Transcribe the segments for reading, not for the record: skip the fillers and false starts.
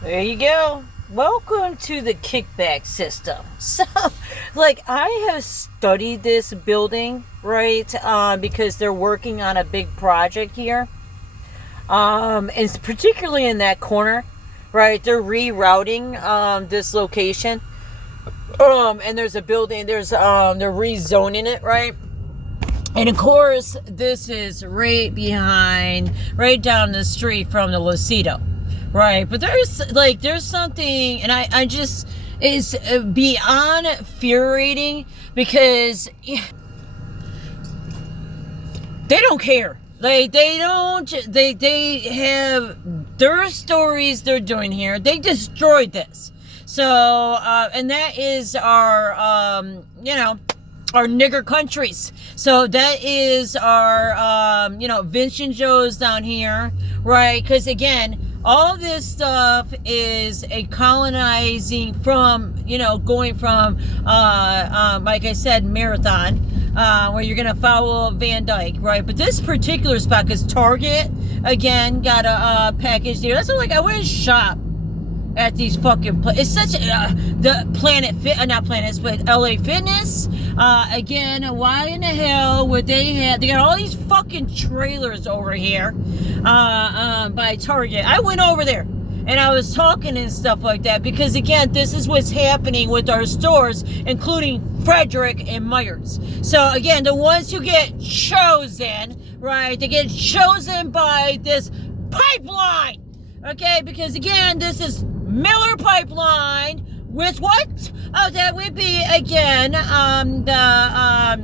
There you go. Welcome to the kickback system. So, I have studied this building, right? Because they're working on a big project here. And particularly in that corner, right? They're rerouting this location. And there's a building. They're rezoning it, right? And of course, this is right down the street from the Lucido. Right, but there's something, and I just, is beyond infuriating because they don't care. They have their stories they're doing here. They destroyed this. So, and that is our, our nigger countries. So that is our, Vincent Joe's down here, right? Because again, all this stuff is a colonizing from, going from, like I said, Marathon, where you're going to follow Van Dyke, right? But this particular spot, because Target, again, got a package there. That's like I went shop at these fucking it's such the Planet Fit, not Planets, but LA Fitness. Again, why in the hell would they have? They got all these fucking trailers over here, by Target. I went over there and I was talking and stuff like that because again, this is what's happening with our stores, including Frederick and Myers. So again, the ones who get chosen, right? They get chosen by this pipeline. Okay, because again, this is Miller Pipeline with what? Oh, that would be again the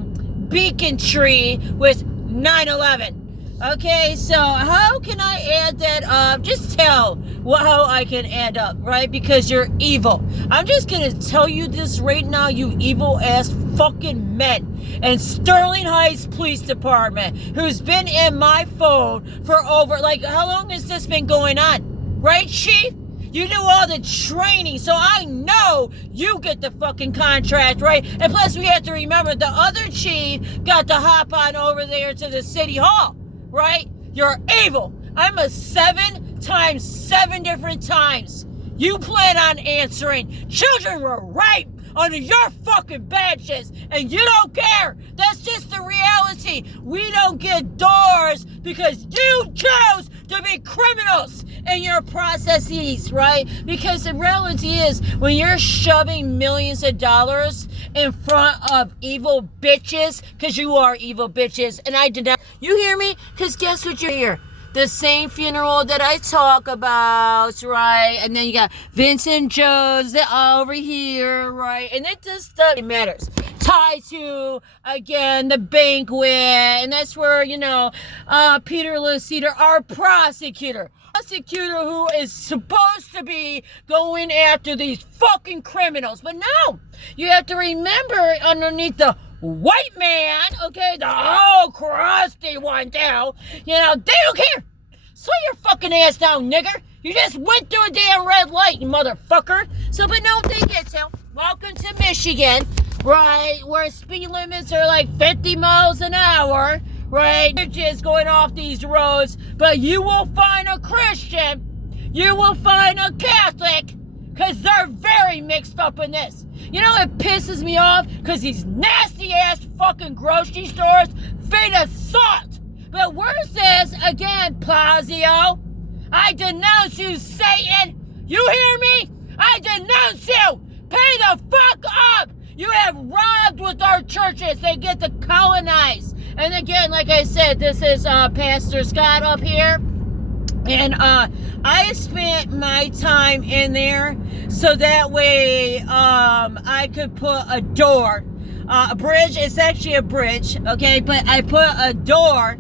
beacon tree with 9/11. Okay, so how can I add that up? Just tell how I can add up, right? Because you're evil. I'm just gonna tell you this right now, you evil ass fucking men. And Sterling Heights Police Department, who's been in my phone for over, how long has this been going on? Right, Chief? You do all the training, so I know you get the fucking contract, right? And plus, we have to remember the other chief got to hop on over there to the city hall, right? You're evil. I'm a 7 times 7 different times. You plan on answering. Children were raped under your fucking badges, and you don't care. That's just the reality. We don't get doors because you chose to be criminals in your processes, right? Because the reality is, when you're shoving millions of dollars in front of evil bitches, because you are evil bitches, and I did not, you hear me? Because guess what, you're here. The same funeral that I talk about, right? And then you got Vincent Jones over here, right? And it just doesn't matter. Tied to, again, the banquet. And that's where, Peter Lucida, our prosecutor who is supposed to be going after these fucking criminals. But no, you have to remember, underneath the white man, okay, the whole crusty one too, they don't care. Slow your fucking ass down, nigger. You just went through a damn red light, you motherfucker. So, but no, they get so. Welcome to Michigan, right, where speed limits are 50 miles an hour, right? Just going off these roads, but you will find a Christian, you will find a Catholic, because they're very mixed up in this. It pisses me off because these nasty ass fucking grocery stores feed us salt. But where's this again, Plazio? I denounce you, Satan. You hear me? I denounce you. Pay the fuck up. You have robbed with our churches. They get to colonize. And again, like I said, this is Pastor Scott up here. And I spent my time in there so that way I could put a door, a bridge. It's actually a bridge, okay? But I put a door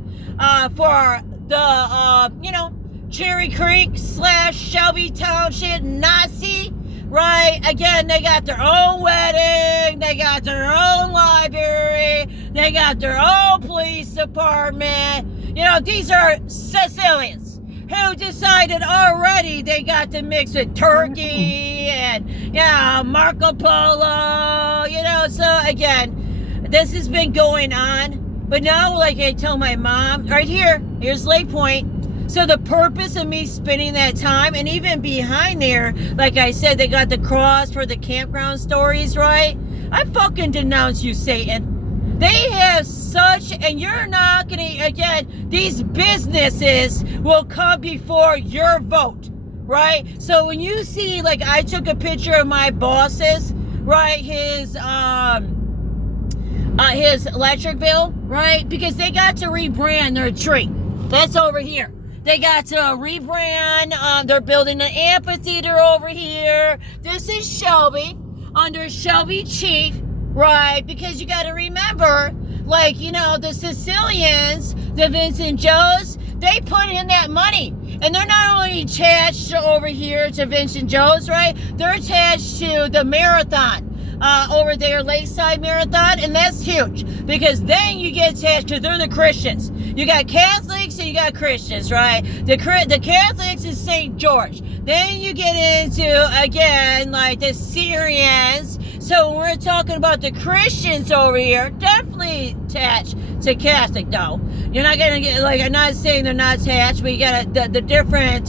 for the, Cherry Creek / Shelby Township Nazi, right? Again, they got their own wedding. They got their own library. They got their own police department. These are Sicilians who decided already they got to mix with Turkey and, Marco Polo, so again, this has been going on, but now, like I tell my mom, right here's Lake Point, So the purpose of me spending that time, and even behind there, like I said, they got the cross for the campground stories, right? I fucking denounce you, Satan. They have such, and you're not gonna, again, these businesses will come before your vote, right? So when you see, like, I took a picture of my boss's, right, his electric bill, right? Because they got to rebrand their tree. That's over here. They got to rebrand. They're building an amphitheater over here. This is Shelby, under Shelby Chief, right? Because you got to remember, like, you know, the Sicilians, the Vincent Joes, they put in that money. And they're not only attached over here to Vincent Joes, right? They're attached to the marathon. Over there, Lakeside Marathon, and that's huge because then you get attached because they're the Christians. You got Catholics and you got Christians, right? The Catholics is St. George. Then you get into, again, like the Syrians. So when we're talking about the Christians over here, definitely attached to Catholic, though. You're not gonna get, like, I'm not saying they're not attached, but you got the different,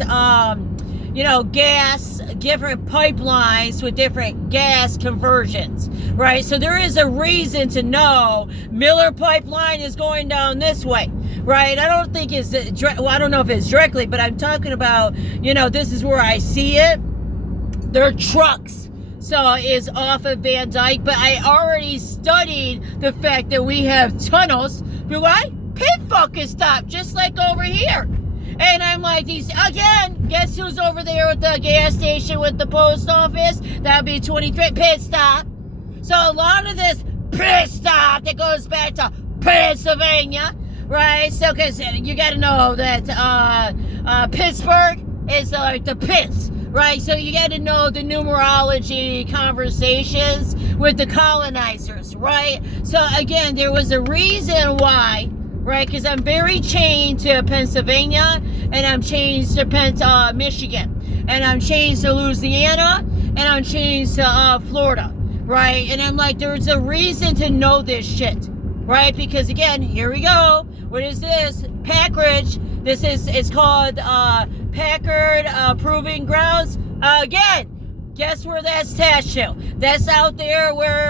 you know, gas, different pipelines with different gas conversions, right? So there is a reason to know Miller Pipeline is going down this way, right? I don't think it's, well, I don't know if it's directly, but I'm talking about, you know, this is where I see it. They're trucks. So it's off of Van Dyke, but I already studied the fact that we have tunnels. Why? Pit fucking stop, just like over here. And I'm like, these, again, guess who's over there with the gas station with the post office? That would be 23, pit stop. So a lot of this pit stop that goes back to Pennsylvania, right? So, because you got to know that Pittsburgh is like the pits, right? So you got to know the numerology conversations with the colonizers, right? So again, there was a reason why, right? Because I'm very chained to Pennsylvania, and I'm chained to Michigan, and I'm chained to Louisiana, and I'm chained to Florida, right? And I'm like, there's a reason to know this shit, right? Because again, here we go. What is this? Package. This is, it's called Packard Proving Grounds. Again, guess where that's attached to? That's out there where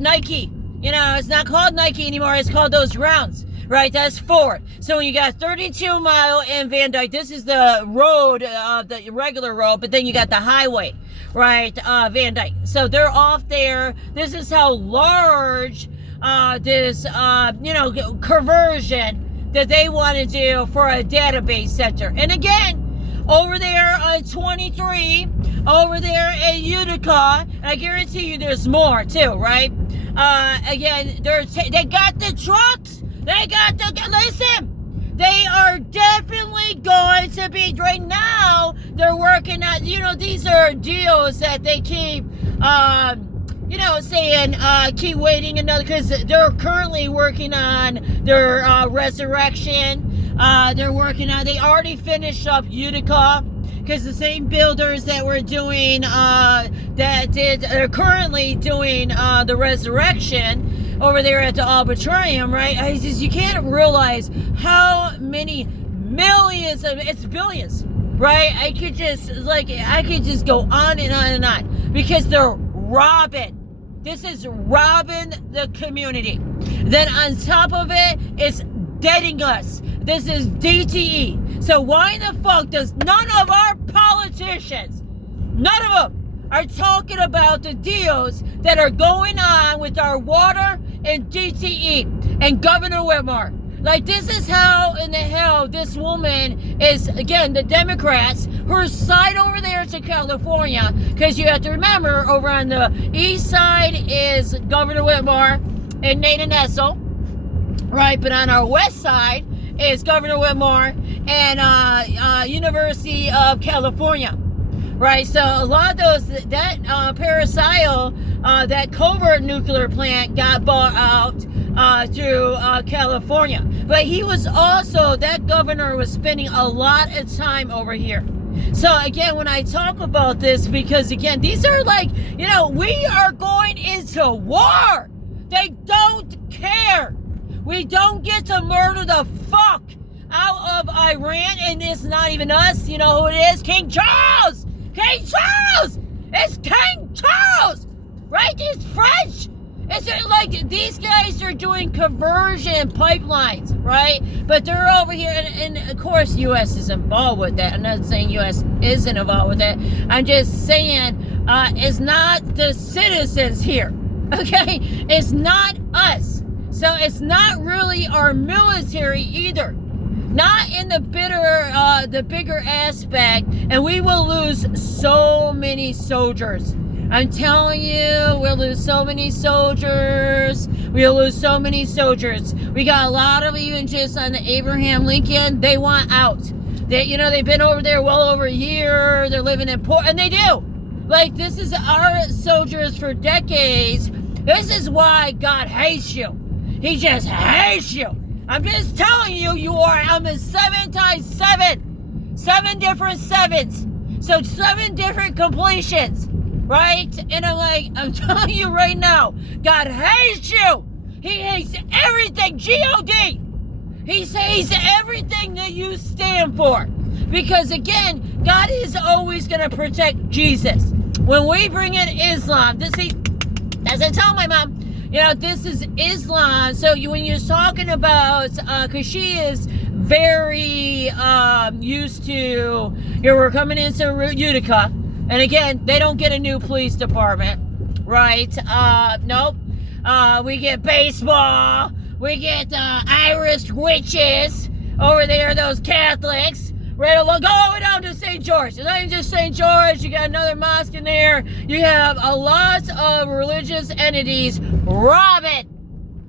Nike. You know, it's not called Nike anymore. It's called those grounds, right? That's Ford. So when you got 32 Mile and Van Dyke, this is the road, the regular road, but then you got the highway, right? Van Dyke. So they're off there. This is how large this, you know, conversion that they want to do for a database center. And again, over there on 23, over there in Utica, I guarantee you there's more too, right? Again, they got the trucks. They got the, listen, they are definitely going to be, right now, they're working on, you know, these are deals that they keep, you know, saying, keep waiting another, because they're currently working on their resurrection. They're working on, they already finished up Utica, because the same builders that were doing, they're currently doing the resurrection over there at the Arbitrarium, right? You can't realize how many millions of, it's billions, right? I could just go on and on and on, because they're robbing. This is robbing the community. Then on top of it, it's deading us. This is DTE. So why the fuck does none of our politicians, none of them, are talking about the deals that are going on with our water and DTE and Governor Whitmer? Like, this is how in the hell this woman is, again, the Democrats, her side over there to California, because you have to remember, over on the east side is Governor Whitmer and Nathan Essel, right? But on our west side is Governor Whitmer and University of California, right? So a lot of those, that Parasile, that covert nuclear plant got bought out through California. But he was also, that governor was spending a lot of time over here. So again, when I talk about this, because again, these are like, you know, we are going into war. They don't care. We don't get to murder the fuck out of Iran, and it's not even us. You know who it is? King Charles! King Charles! It's King Charles! Right? It's French! It's like these guys are doing conversion pipelines, right? But they're over here, and of course U.S. is involved with that. I'm not saying U.S. isn't involved with that. I'm just saying it's not the citizens here, okay? It's not us. So it's not really our military either. Not in the bigger aspect, and we will lose so many soldiers. I'm telling you, we'll lose so many soldiers. We'll lose so many soldiers. We got a lot of even just on the Abraham Lincoln. They want out. They've been over there well over a year. They're living in port, and they do. Like, this is our soldiers for decades. This is why God hates you. He just hates you. I'm just telling you, I'm a 7 times 7. 7 different 7s. So 7 different completions. Right? And I'm telling you right now, God hates you. He hates everything, G-O-D. He hates everything that you stand for. Because again, God is always going to protect Jesus. When we bring in Islam, as I tell my mom, this is Islam. So when you're talking about, because she is very used to, we're coming into Utica. And again, they don't get a new police department, right? Nope. We get baseball. We get Irish witches over there, those Catholics. Right along, go down to St. George. It's not even just St. George. You got another mosque in there. You have a lot of religious entities robbing.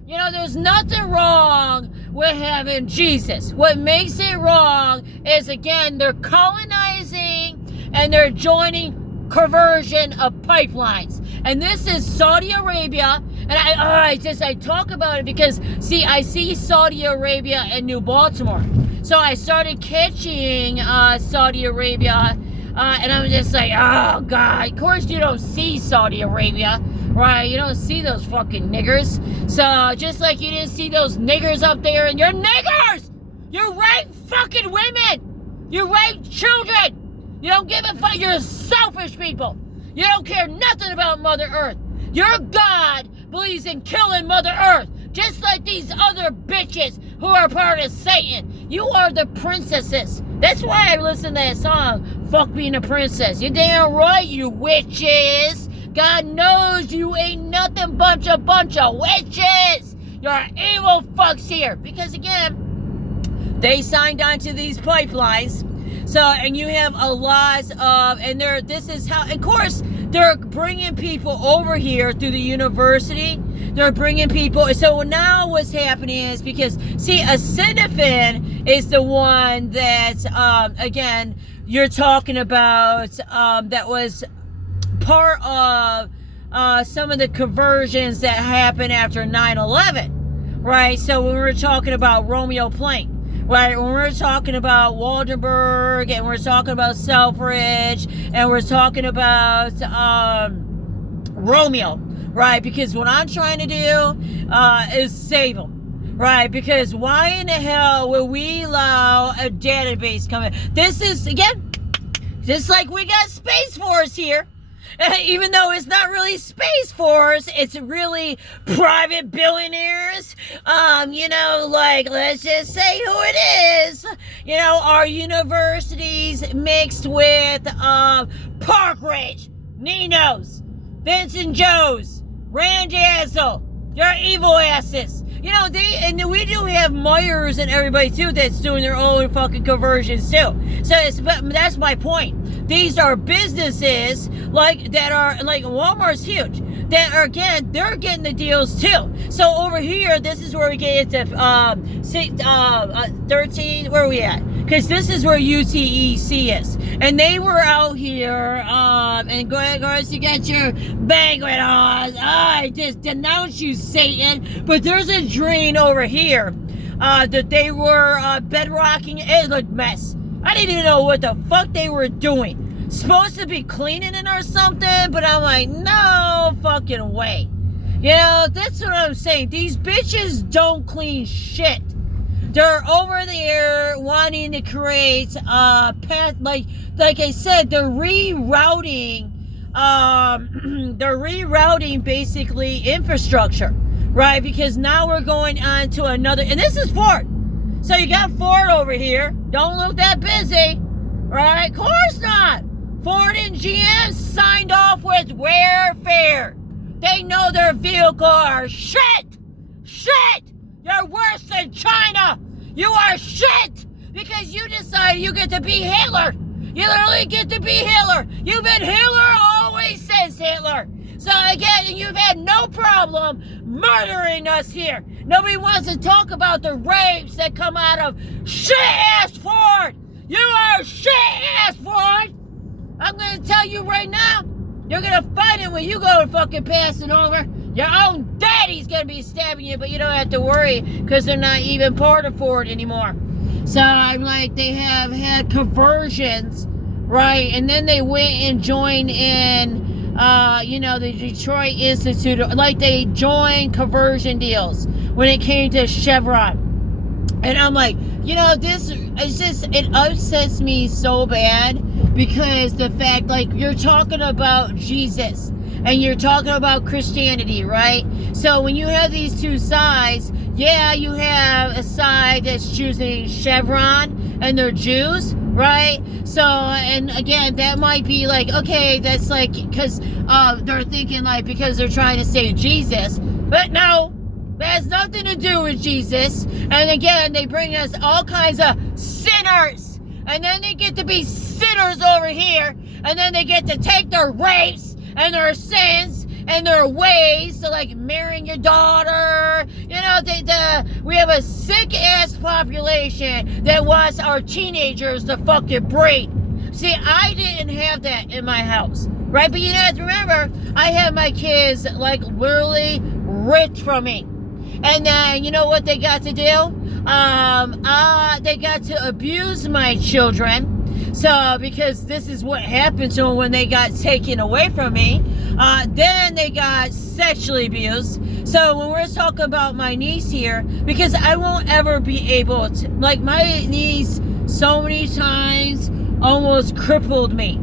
There's nothing wrong with having Jesus. What makes it wrong is, again, they're colonizing and they're joining conversion of pipelines. And this is Saudi Arabia. And I talk about it because, I see Saudi Arabia in New Baltimore. So I started catching Saudi Arabia. And I'm just like, oh, God. Of course you don't see Saudi Arabia, right? You don't see those fucking niggers. So just like you didn't see those niggers up there. And you're niggers! You rape fucking women! You rape children! You don't give a fuck. You're selfish people. You don't care nothing about Mother Earth. Your God believes in killing Mother Earth, just like these other bitches who are part of Satan. You are the princesses. That's why I listen to that song, Fuck Being a Princess. You're damn right, you witches. God knows you ain't nothing but a bunch of witches. You're evil fucks here. Because again, they signed on to these pipelines. So, and you have a lot of, and this is how, of course, they're bringing people over here through the university. They're bringing people. So now what's happening is because, a Cinefin is the one that, again, you're talking about, that was part of some of the conversions that happened after 9/11, right? So when we're talking about Romeo Plank, right, when we're talking about Waldenberg, and we're talking about Selfridge, and we're talking about Romeo, right? Because what I'm trying to do is save them, right? Because why in the hell would we allow a database coming? This is, again, just like we got Space Force here. Even though it's not really Space Force, it's really private billionaires. Let's just say who it is. Our universities mixed with Park Ridge, Nino's, Vincent Joe's, Randazzo, your evil asses. And we do have Myers and everybody too that's doing their own fucking conversions too. But that's my point. These are businesses that are Walmart's huge. That are, again, they're getting the deals too. So over here, this is where we get into 13. Where are we at? Because this is where UTEC is, and they were out here. And of course, you got your banquet halls. I just denounce you, Satan. But there's a drain over here that they were bedrocking. It looked mess. I didn't even know what the fuck they were doing. Supposed to be cleaning it or something, but I'm like, no fucking way. That's what I'm saying. These bitches don't clean shit. they're over there wanting to create path, like I said, they're rerouting basically infrastructure, right? Because now we're going on to another, and this is Ford. So you got Ford over here. Don't look that busy, right? Of course not. Ford and GM signed off with warfare. They know their vehicle are shit. Shit. You're worse than China. You are shit because you decided you get to be Hitler. You literally get to be Hitler. You've been Hitler always since Hitler. So again, you've had no problem murdering us here. Nobody wants to talk about the rapes that come out of shit-ass Ford. You are shit-ass Ford. I'm going to tell you right now, you're going to find it when you go to fucking passing over. Your own daddy's going to be stabbing you, but you don't have to worry because they're not even part of Ford anymore. So I'm like, they have had conversions, right? And then they went and joined in, the Detroit Institute. Like they joined conversion deals when it came to Chevron. And I'm like, it upsets me so bad because the fact, like, you're talking about Jesus and you're talking about Christianity, right? So when you have these two sides, yeah, you have a side that's choosing Chevron and they're Jews, right? So, and again, that might be like, okay, that's like, because they're thinking like, because they're trying to say Jesus, but no, that has nothing to do with Jesus. And again, they bring us all kinds of sinners, and then they get to be sinners over here, and then they get to take their rapes and their sins and their ways, so like marrying your daughter, we have a sick ass population that wants our teenagers to fucking breed. See, I didn't have that in my house, right? But you have to remember, I had my kids like literally ripped from me. And then, you know what they got to do? They got to abuse my children. So, because this is what happened to them when they got taken away from me. Then they got sexually abused. So, when we're talking about my niece here, because I won't ever be able to, like, my niece so many times almost crippled me.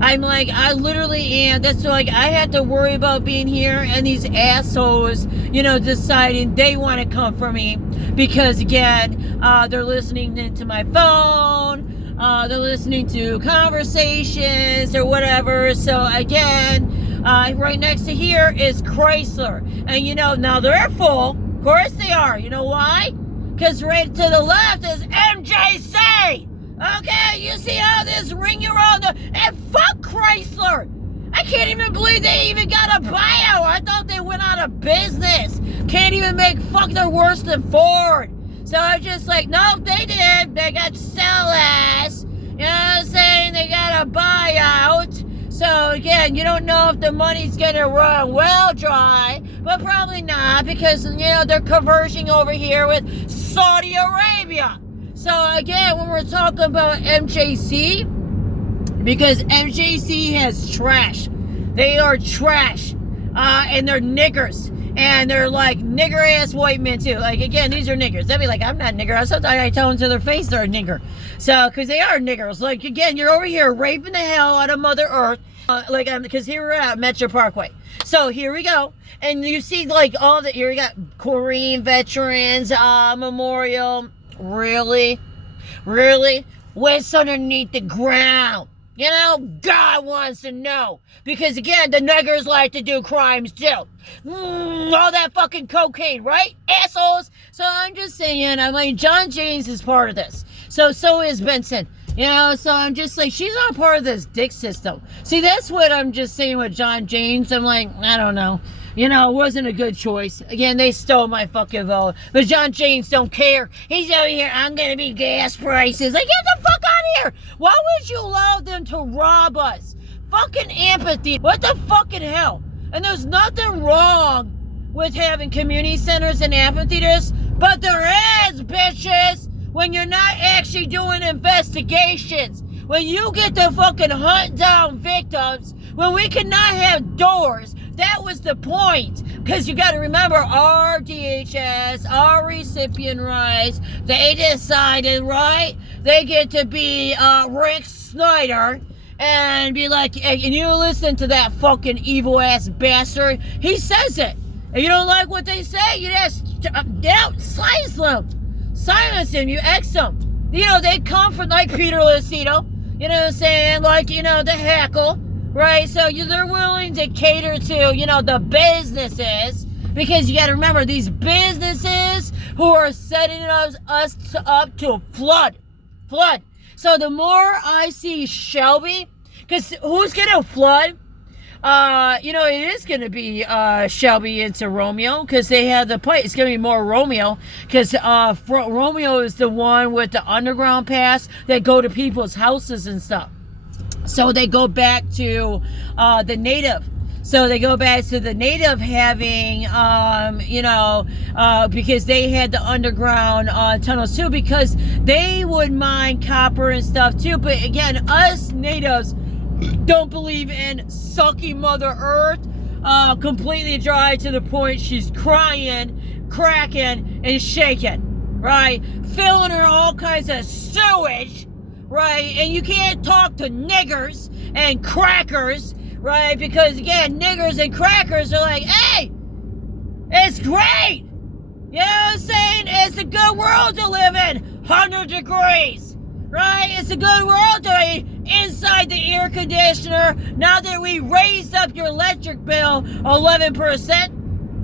I'm like, I literally am. That's like, I had to worry about being here and these assholes, deciding they want to come for me because, again, they're listening into my phone, they're listening to conversations or whatever. So, again, right next to here is Chrysler. And, now they're full. Of course they are. You know why? Because right to the left is MJC. Okay, you see how this ring around and fuck Chrysler. I can't even believe they even got a buyout. I thought they went out of business. Can't even make they're worse than Ford. So I was just like, nope, they did. They got sell ass. You know what I'm saying? They got a buyout. So again, you don't know if the money's gonna run well dry, but probably not because they're converging over here with Saudi Arabia. So again, when we're talking about MJC, because MJC has trash. They are trash. And they're niggers. And they're like nigger-ass white men too. Like, again, these are niggers. They'll be like, I'm not nigger. Sometimes I tell them to their face they're a nigger. So, because they are niggers. Like, again, you're over here raping the hell out of Mother Earth. Because here we're at Metro Parkway. So, here we go. And you see, like, all the, here we got Korean veterans, memorial. Really? Really? What's underneath the ground? God wants to know. Because, again, the niggers like to do crimes, too. All that fucking cocaine, right? Assholes. So I'm just saying, John James is part of this. So is Benson. So I'm just like, she's not part of this dick system. See, that's what I'm just saying with John James. I'm like, I don't know. It wasn't a good choice. Again, they stole my fucking vote. But John James don't care. He's over here, I'm going to be gas prices. Like, get the fuck out of here. Why would you allow them to rob us? Fucking empathy. What the fucking hell? And there's nothing wrong with having community centers and amphitheaters, but there is, bitches, when you're not actually doing investigations. When you get to fucking hunt down victims, when we cannot have doors. That was the point. Because you got to remember, our DHS, our recipient rights, they decided, right? They get to be Rick Snyder and be like, and you listen to that fucking evil ass bastard. He says it. And you don't like what they say, you just silence them. Silence him, you X them. You know, they come from like Peter Lucido, you know what I'm saying? Like, you know, the heckle, right? So they're willing to cater to, you know, the businesses. Because you got to remember, these businesses who are setting us up to flood. So the more I see Shelby, because who's going to flood? You know, it is going to be Shelby into Romeo, because they have the play. It's going to be more Romeo, because Romeo is the one with the underground pass that go to people's houses and stuff. So they go back to the native. So they go back to the native having, you know, because they had the underground tunnels too, because they would mine copper and stuff too. But again, us natives don't believe in sucking Mother Earth completely dry to the point she's crying, cracking, and shaking, right? Filling her all kinds of sewage, right? And you can't talk to niggers and crackers, right? Because again, niggers and crackers are like, hey, it's great. You know what I'm saying? It's a good world to live in. 100 degrees, right? It's a good world to be inside the air conditioner. Now that we raised up your electric bill 11%,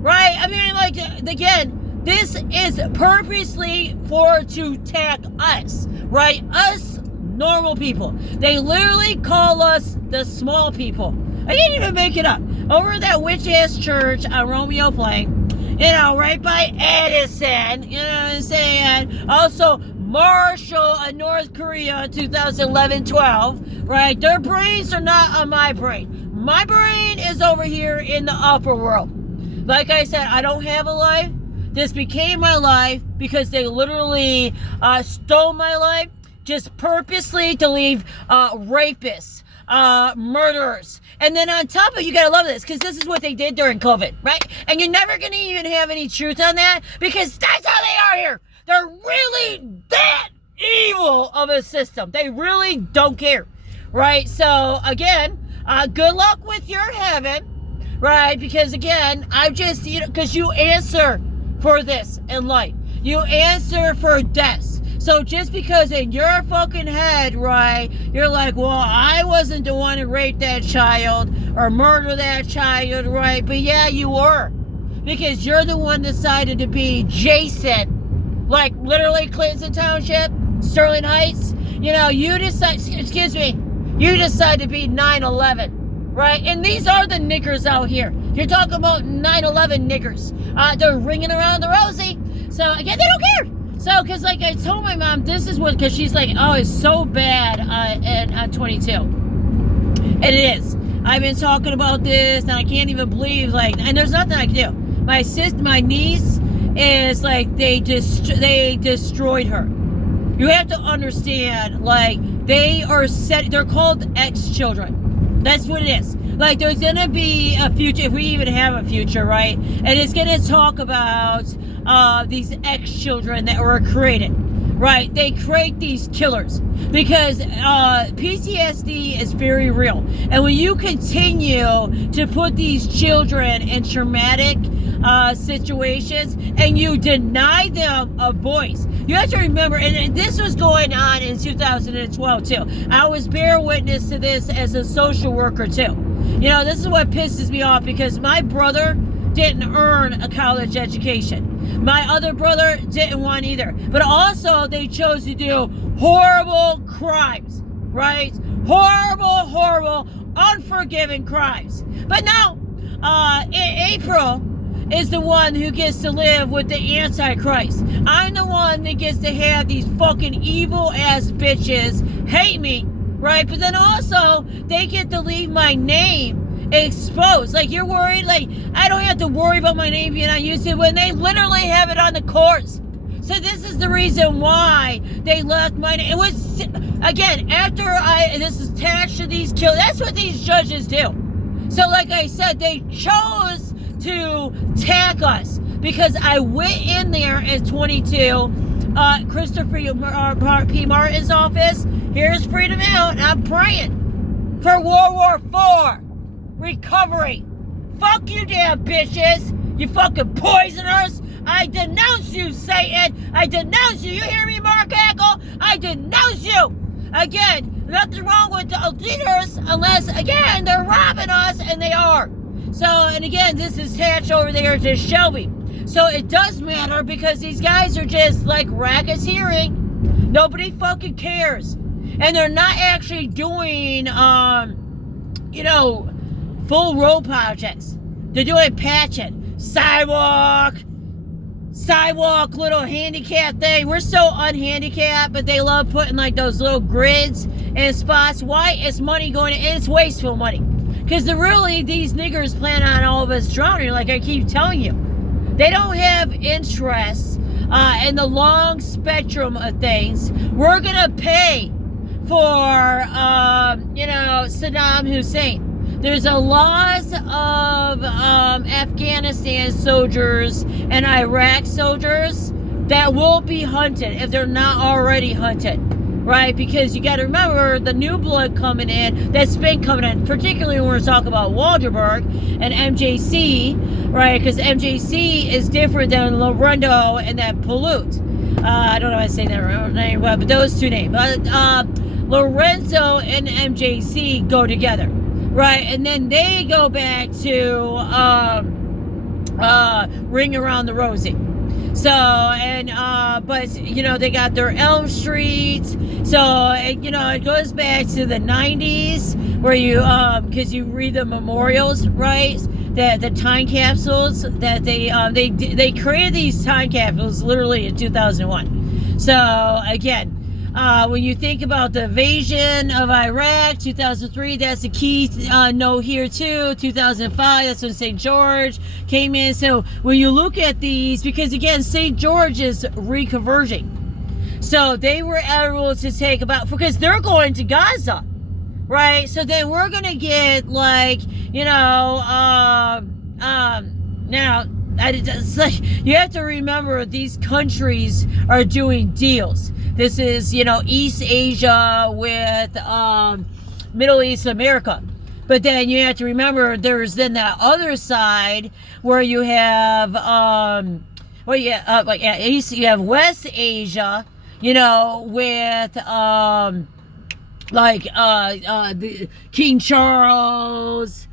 right? I mean, like, again, this is purposely to attack us, right? Us normal people. They literally call us the small people. I didn't even make it up. Over at that witch-ass church on Romeo Plain, you know, right by Edison, you know what I'm saying? Also, Marshall in North Korea, 2011-12, right? Their brains are not on my brain. My brain is over here in the upper world. Like I said, I don't have a life. This became my life because they literally stole my life just purposely to leave rapists, murderers. And then on top of it, you gotta love this, because this is what they did during COVID, right? And you're never gonna even have any truth on that, because that's how they are here. They're really that evil of a system. They really don't care, right? So again, good luck with your heaven, right? Because again, I just, you know, because you answer for this in life. You answer for death. So just because in your fucking head, right, you're like, well, I wasn't the one who raped that child or murdered that child, right? But yeah, you were. Because you're the one decided to be Jason. Like literally Clinton Township, Sterling Heights. You know, you decide, excuse me, you decide to be 9/11, right? And these are the niggers out here. You're talking about 9/11 niggers. They're ringing around the rosy. So again, they don't care. So, because like I told my mom, this is what, because she's like, oh, it's so bad at 22. And it is. I've been talking about this, and I can't even believe, like, and there's nothing I can do. My niece is like, they destroyed her. You have to understand, like, they're called ex-children. That's what it is. Like, there's going to be a future, if we even have a future, right? And it's going to talk about these ex-children that were created, right? They create these killers because PTSD is very real. And when you continue to put these children in traumatic situations and you deny them a voice, you have to remember, and this was going on in 2012 too. I was bear witness to this as a social worker too. You know, this is what pisses me off, because my brother didn't earn a college education. My other brother didn't want either. But also, they chose to do horrible crimes, right? Horrible, unforgiving crimes. But now, April is the one who gets to live with the Antichrist. I'm the one that gets to have these fucking evil-ass bitches hate me, right? But then also, they get to leave my name exposed. Like, you're worried, like, I don't have to worry about my name being on YouTube when they literally have it on the courts. So this is the reason why they left my name. It was, again, after this is attached to these killers. That's what these judges do. So like I said, they chose to attack us, because I went in there in 22, Christopher P. Martin's office. Here's Freedom Out. I'm praying for World War IV recovery. Fuck you damn bitches. You fucking poisoners. I denounce you, Satan. I denounce you. You hear me, Mark Ackle? I denounce you. Again, nothing wrong with the leaders unless, again, they're robbing us, and they are. So, and again, this is attached over there to Shelby. So it does matter, because these guys are just like racketeering. Nobody fucking cares. And they're not actually doing, full road projects. They're doing patching. Sidewalk, little handicap thing. We're so unhandicapped, but they love putting like those little grids and spots. Why? It's money going in. It's wasteful money. Because these niggers plan on all of us drowning, like I keep telling you. They don't have interest in the long spectrum of things. We're going to pay for, Saddam Hussein. There's a lot of Afghanistan soldiers and Iraq soldiers that will be hunted if they're not already hunted, right? Because you got to remember the new blood coming in, that's been coming in, particularly when we're talking about Walderberg and MJC, right? Because MJC is different than Lorenzo and that Pollute. I don't know if I say that name, but those two names. Lorenzo and MJC go together, right? And then they go back to Ring Around the Rosie. So, but, they got their Elm Street. So, it goes back to the 90s where because you read the memorials, right? The time capsules that they created these time capsules literally in 2001. So, again, when you think about the invasion of Iraq, 2003, that's a key note here too. 2005, that's when St. George came in. So when you look at these, because again, St. George is reconverging. So they were able to take because they're going to Gaza, right? So then we're going to get now, it's like, you have to remember these countries are doing deals. This is, East Asia with Middle East America. But then you have to remember there's then that other side where you have, East, you have West Asia, with the King Charles,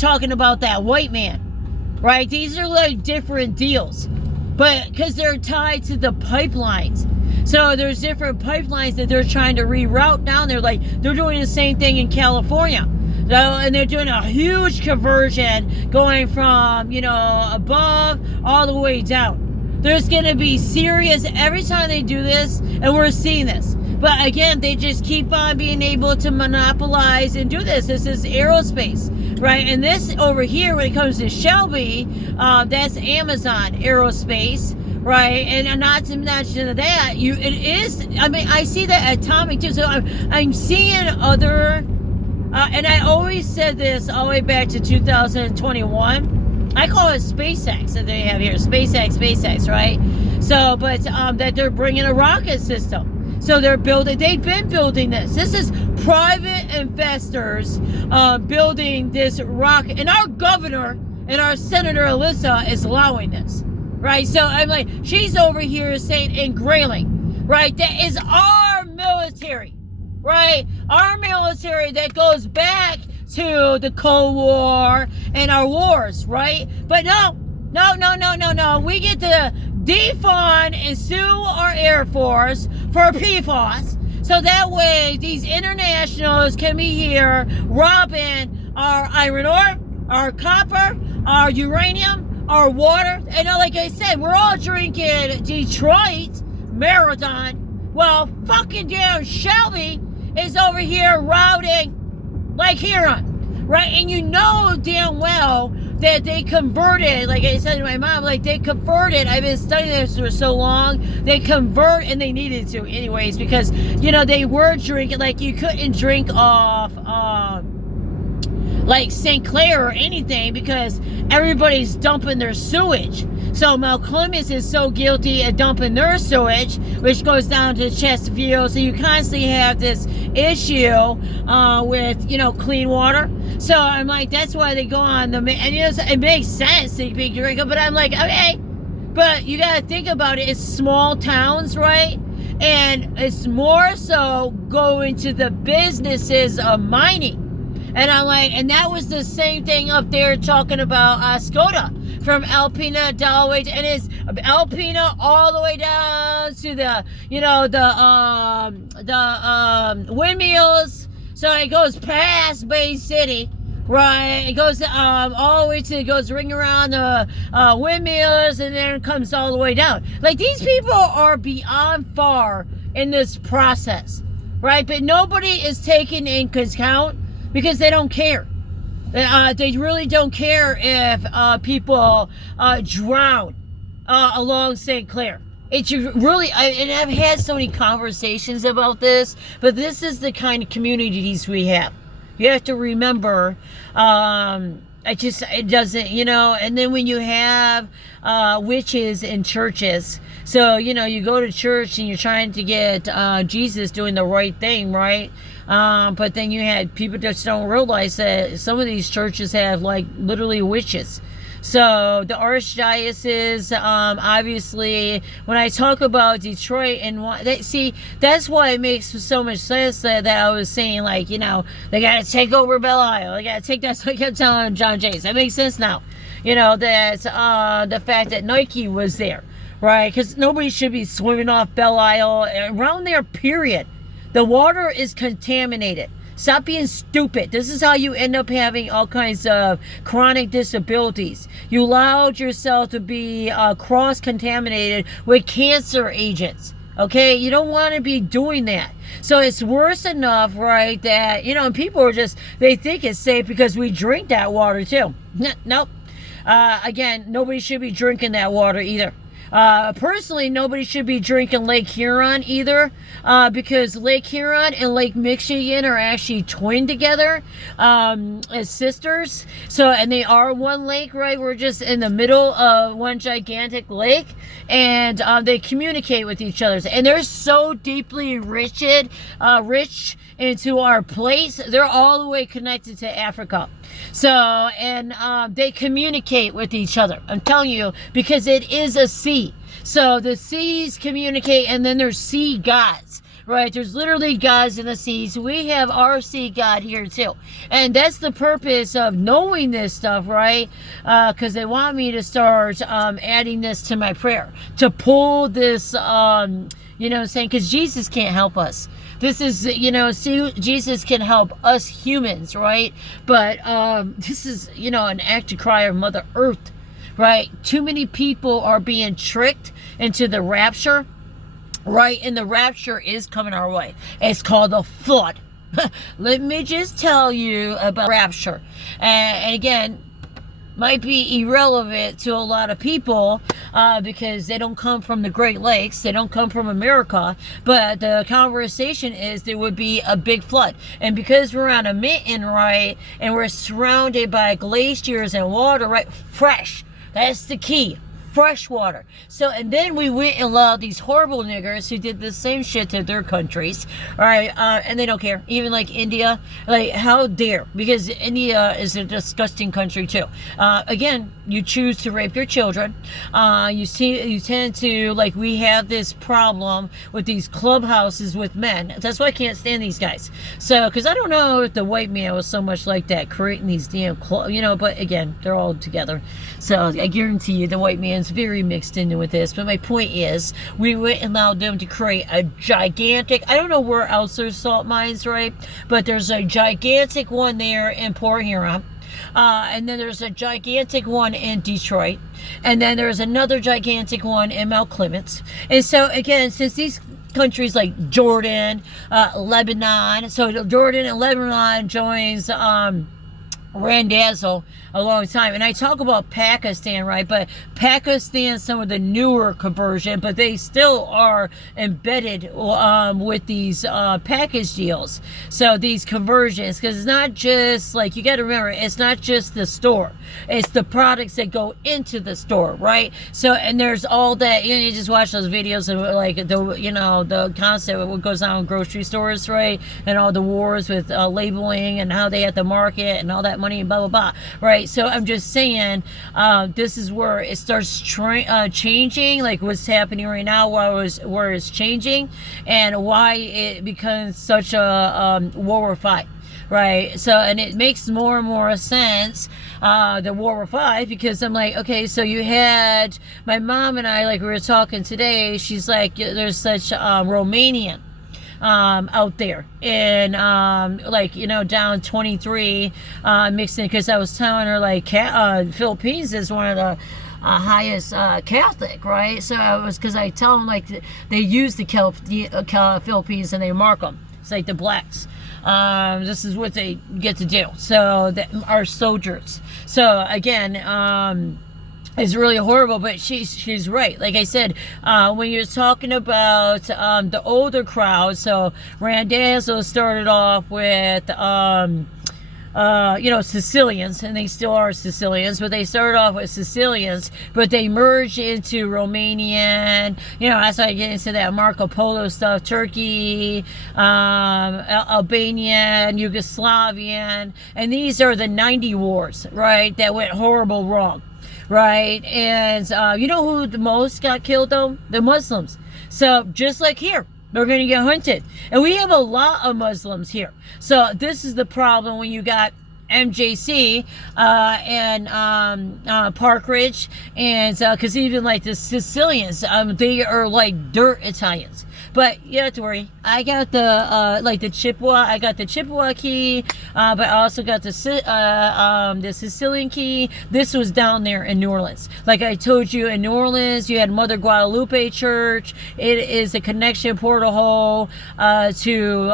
talking about that white man, right? These are like different deals, but because they're tied to the pipelines. So there's different pipelines that they're trying to reroute down there. Like they're doing the same thing in California. So, and they're doing a huge conversion going from, above all the way down. There's going to be serious every time they do this, and we're seeing this. But again, they just keep on being able to monopolize and do this. This is aerospace, right? And this over here, when it comes to Shelby, that's Amazon Aerospace, right? And not to mention that, I see that Atomic too. So I'm seeing other, and I always said this all the way back to 2021. I call it SpaceX that they have here, SpaceX, right? So, but that they're bringing a rocket system. So they've been building this. This is private investors building this rocket. And our governor and our Senator Alyssa is allowing this, right? So I'm like, she's over here saying in Grayling, right? That is our military, right? Our military that goes back to the Cold War and our wars, right? But no. We get to defund and sue our Air Force for PFAS. So that way these internationals can be here robbing our iron ore, our copper, our uranium, our water. And like I said, we're all drinking Detroit Marathon. Well, fucking damn Shelby is over here routing like Huron, right? And you know damn well that they converted, like I said to my mom, I've been studying this for so long, they convert, and they needed to anyways, because, they were drinking, like you couldn't drink off, like St. Clair or anything, because everybody's dumping their sewage. So Mount Clemens is so guilty at dumping their sewage, which goes down to Chesterfield. So you constantly have this issue with, clean water. So I'm like, that's why they go on the, and it makes sense to be drinking, but I'm like, okay, but you got to think about it. It's small towns, right? And it's more so going to the businesses of mining. And I'm like, and that was the same thing up there talking about Skoda, from Alpena all the way to, and it's Alpena all the way down to the, the windmills. So it goes past Bay City, right? It goes all the way to, it goes ring around the windmills, and then it comes all the way down. Like, these people are beyond far in this process, right? But nobody is taking into account, because they don't care. They really don't care if people drown along St. Clair. It's really, and I've had so many conversations about this, but this is the kind of communities we have. You have to remember, it doesn't, and then when you have witches in churches, so, you go to church and you're trying to get Jesus doing the right thing, right? But then you had people just don't realize that some of these churches have, like, literally witches. So the archdiocese, obviously, when I talk about Detroit and that's why it makes so much sense that I was saying, like, they got to take over Belle Isle. They got to take that. So I kept telling John James. That makes sense now. That the fact that Nike was there, right? Because nobody should be swimming off Belle Isle around there, period. The water is contaminated. Stop being stupid. This is how you end up having all kinds of chronic disabilities. You allowed yourself to be cross-contaminated with cancer agents. Okay? You don't want to be doing that. So it's worse enough, right, that, and people are they think it's safe because we drink that water too. Nope. Again, nobody should be drinking that water either. Personally, nobody should be drinking Lake Huron either, because Lake Huron and Lake Michigan are actually twin together, as sisters. So, and they are one lake, right? We're just in the middle of one gigantic lake, and they communicate with each other. And they're so deeply rich into our place. They're all the way connected to Africa. So, and they communicate with each other. I'm telling you, because it is a sea. So the seas communicate, and then there's sea gods, right? There's literally gods in the seas. We have our sea god here too. And that's the purpose of knowing this stuff, right? Because they want me to start adding this to my prayer. To pull this, saying, because Jesus can't help us. This is, Jesus can help us humans, right? But this is, an act to cry of Mother Earth, right? Too many people are being tricked into the rapture, right? And the rapture is coming our way. It's called a flood. Let me just tell you about rapture. And again, might be irrelevant to a lot of people because they don't come from the Great Lakes. They don't come from America. But the conversation is there would be a big flood. And because we're on a mountain, right, and we're surrounded by glaciers and water, right, fresh. That's the key. Fresh water. So, and then we went and allowed these horrible niggers who did the same shit to their countries, all right, and they don't care. Even like India, like, how dare? Because India is a disgusting country too. Again, you choose to rape your children. You tend to, like, we have this problem with these clubhouses with men. That's why I can't stand these guys. So, because I don't know if the white man was so much like that, creating these damn but again, they're all together. So I guarantee you the white man's very mixed into with this. But my point is, we went and allowed them to create a gigantic, I don't know where else there's salt mines, right? But there's a gigantic one there in Port Huron. And then there's a gigantic one in Detroit. And then there's another gigantic one in Mount Clemens. And so, again, since these countries like Jordan, Lebanon, so Jordan and Lebanon joins Randazzle a long time. And I talk about Pakistan, right? But Pakistan, some of the newer conversion, but they still are embedded with these package deals. So these conversions, because it's not just like, you got to remember, it's not just the store, it's the products that go into the store, right? So, and there's all that, you just watch those videos of like the concept of what goes on in grocery stores, right? And all the wars with labeling and how they have to market and all that money and blah blah blah, right? So I'm just saying, this is where it starts changing, like what's happening right now, where it's changing, and why it becomes such a war fight, right? So, and it makes more and more sense, the War of Five, because I'm like, okay, so you had my mom and I, like we were talking today, she's like, there's such Romanian out there, and down 23 mixed in, because I was telling her like Philippines is one of the highest Catholic, right? So because I tell them like they use the Philippines and they mark them. It's like the blacks. This is what they get to do. So our soldiers. So again, it's really horrible, but she's right. Like I said, when you're talking about the older crowd, so Randazzo started off with Sicilians, and they still are Sicilians, but they started off with Sicilians, but they merged into Romanian, as I get into that Marco Polo stuff, Turkey, Albanian, Yugoslavian, and these are the 90 wars, right, that went horrible wrong. Right, and you know who the most got killed though? The Muslims. So just like here, they're going to get hunted, and we have a lot of Muslims here. So this is the problem when you got MJC and Park Ridge, and because even like the Sicilians, they are like dirt Italians. But you don't have to worry. I got the Chippewa. I got the Chippewa key, but I also got the Sicilian key. This was down there in New Orleans. Like I told you, in New Orleans, you had Mother Guadalupe Church. It is a connection portal hole to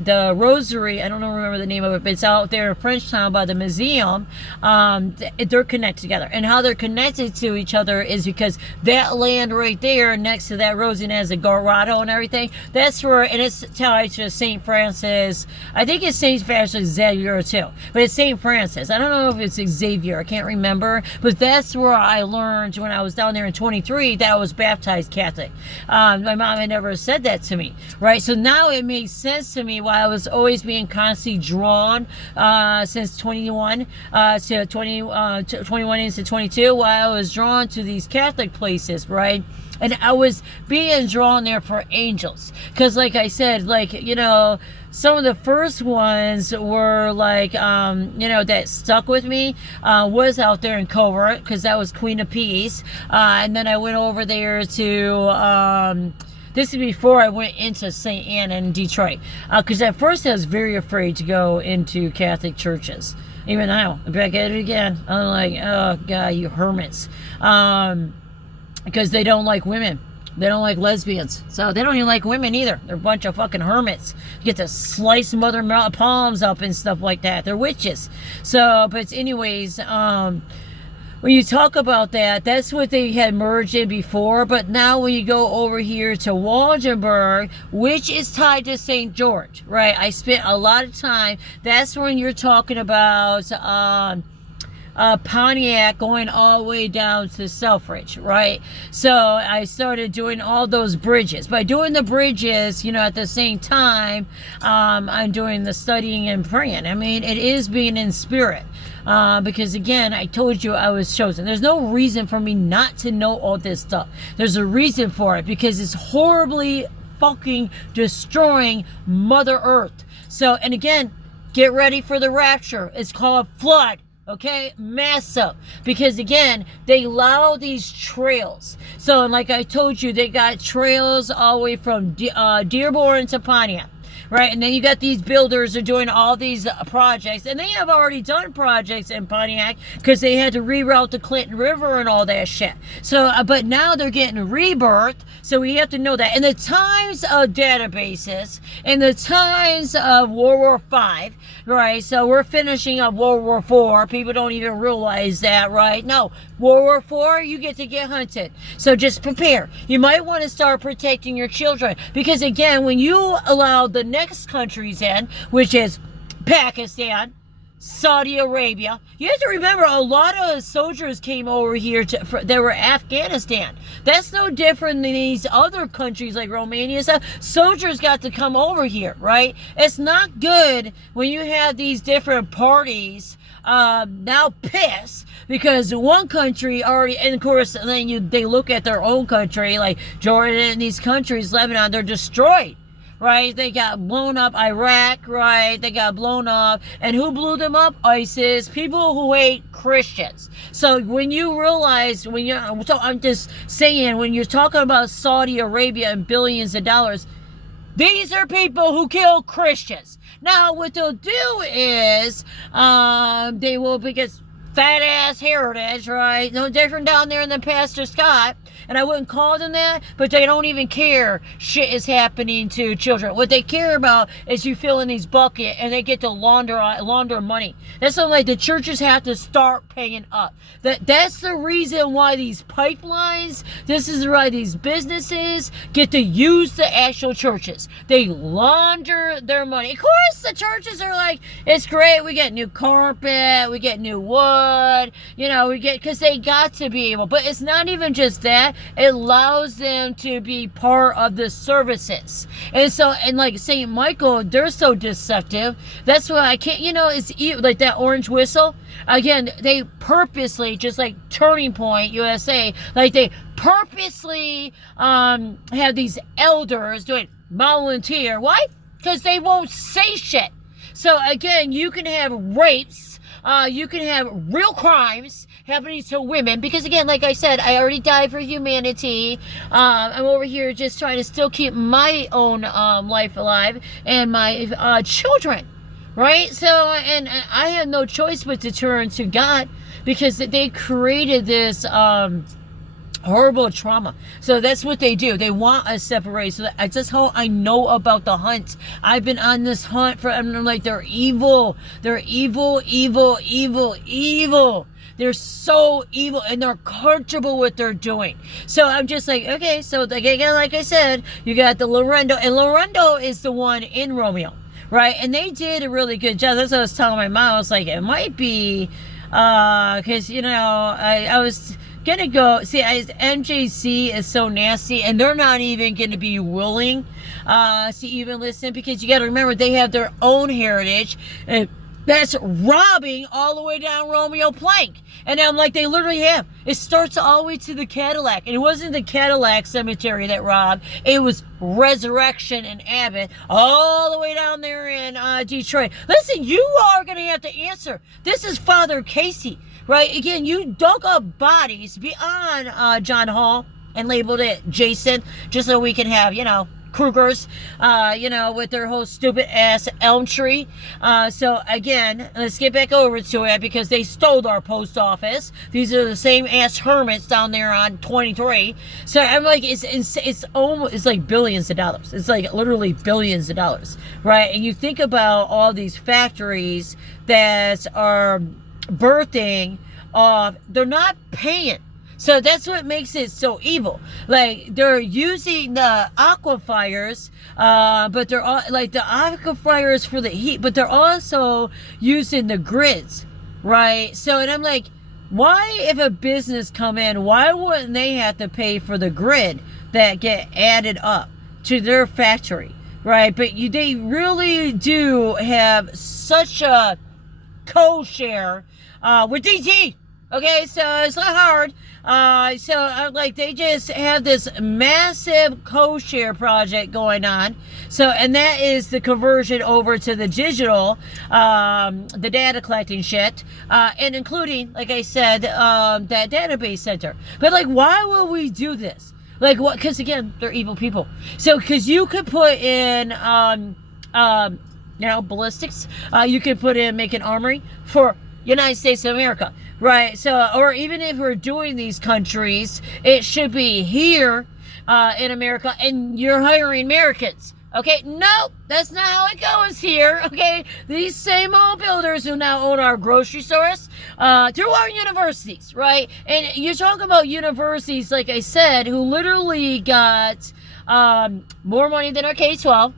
the Rosary. I don't remember the name of it, but it's out there in Frenchtown by the museum. They're connected together, and how they're connected to each other is because that land right there next to that Rosy has a Garado and everything, that's where, and it's tied to St. Francis. I think it's St. Francis Xavier too, but it's St. Francis. I don't know if it's Xavier, I can't remember, but that's where I learned when I was down there in 23 that I was baptized Catholic. My mom had never said that to me, right? So now it makes sense to me why I was always being constantly drawn since 21 to 21 into 22, why I was drawn to these Catholic places, right? And I was being drawn there for angels. Because like I said, some of the first ones were like, that stuck with me, was out there in Covert, because that was Queen of Peace. And then I went over there to, this is before I went into St. Anne in Detroit. Because at first I was very afraid to go into Catholic churches. Even now, I'm back at it again. I'm like, oh God, you hermits. Because they don't like women. They don't like lesbians. So they don't even like women either. They're a bunch of fucking hermits. You get to slice mother palms up and stuff like that. They're witches. So, but anyways, when you talk about that, that's what they had merged in before. But now when you go over here to Waldenburg, which is tied to St. George, right? I spent a lot of time. That's when you're talking about Pontiac going all the way down to Selfridge, right? So I started doing all those bridges. By doing the bridges, at the same time, I'm doing the studying and praying. I mean, it is being in spirit. Because again, I told you I was chosen. There's no reason for me not to know all this stuff. There's a reason for it, because it's horribly fucking destroying Mother Earth. So, and again, get ready for the rapture. It's called flood. Okay, massive, because again, they allow these trails. So, and like I told you, they got trails all the way from Dearborn to Pontiac, right? And then you got these builders are doing all these projects, and they have already done projects in Pontiac because they had to reroute the Clinton River and all that shit. So, but now they're getting rebirth, so we have to know that. In the times of databases, in the times of World War V, right? So we're finishing up World War IV. People don't even realize that, right? No, World War IV, you get to get hunted. So just prepare. You might want to start protecting your children, because again, when you allow the next countries in, which is Pakistan, Saudi Arabia, you have to remember a lot of soldiers came over here they were Afghanistan. That's no different than these other countries like Romania. So soldiers got to come over here, right? It's not good when you have these different parties now pissed because one country already, and of course then they look at their own country like Jordan and these countries, Lebanon, they're destroyed. Right? They got blown up. Iraq, right? They got blown up. And who blew them up? ISIS. People who hate Christians. So when you realize, so I'm just saying, when you're talking about Saudi Arabia and billions of dollars, these are people who kill Christians. Now, what they'll do is, they will, because fat ass heritage, right? No different down there than Pastor Scott. And I wouldn't call them that, but they don't even care shit is happening to children. What they care about is you fill in these buckets and they get to launder money. That's something like the churches have to start paying up. That's the reason why these pipelines, this is why these businesses get to use the actual churches. They launder their money. Of course, the churches are like, it's great, we get new carpet, we get new wood, because they got to be able, but it's not even just that. It allows them to be part of the services. And like St. Michael, they're so deceptive. That's why I can't, it's like that orange whistle. Again, they purposely, just like Turning Point USA, like they purposely have these elders doing volunteer. Why? Because they won't say shit. So again, you can have rapes, you can have real crimes happening to women, because again, like I said, I already died for humanity. I'm over here just trying to still keep my own life alive and my children, right? So, and I have no choice but to turn to God, because they created this horrible trauma. So that's what they do. They want us separated. So that's how I know about the hunt. I've been on this hunt for, I'm like, they're evil. They're evil, evil, evil, evil. They're so evil, and they're comfortable with what they're doing. So I'm just like, okay, so again, like I said, you got the Lorenzo, and Lorenzo is the one in Romeo, right? And they did a really good job. That's what I was telling my mom. I was like, it might be, because, I was gonna go, see, MJC is so nasty, and they're not even gonna be willing to even listen, because you gotta remember, they have their own heritage, and that's robbing all the way down Romeo Plank. And I'm like, they literally have. It starts all the way to the Cadillac. And it wasn't the Cadillac cemetery that robbed. It was Resurrection and Abbott all the way down there in Detroit. Listen, you are going to have to answer. This is Father Casey, right? Again, you dug up bodies beyond John Hall and labeled it Jason, just so we can have, Krugers, with their whole stupid ass elm tree. So again, let's get back over to it, because they stole our post office. These are the same ass hermits down there on 23. So I'm like, it's almost, it's like billions of dollars. It's like literally billions of dollars, right? And you think about all these factories that are birthing off, they're not paying. So that's what makes it so evil. Like, they're using the aquifers, but they're all, like, the aquifers for the heat, but they're also using the grids, right? So, and I'm like, why, if a business come in, why wouldn't they have to pay for the grid that get added up to their factory, right? But they really do have such a co-share with DT. Okay, so it's not hard. Like, they just have this massive co-share project going on. So, and that is the conversion over to the digital, the data collecting shit, and including, like I said, that database center. But like, why will we do this? Like, what? Because again, they're evil people. So, because you could put in ballistics. You could put in, make an armory for United States of America, right? So, or even if we're doing these countries, it should be here in America, and you're hiring Americans. Okay, no, that's not how it goes here. Okay, these same old builders who now own our grocery stores through our universities, right? And you're talking about universities, like I said, who literally got more money than our K-12.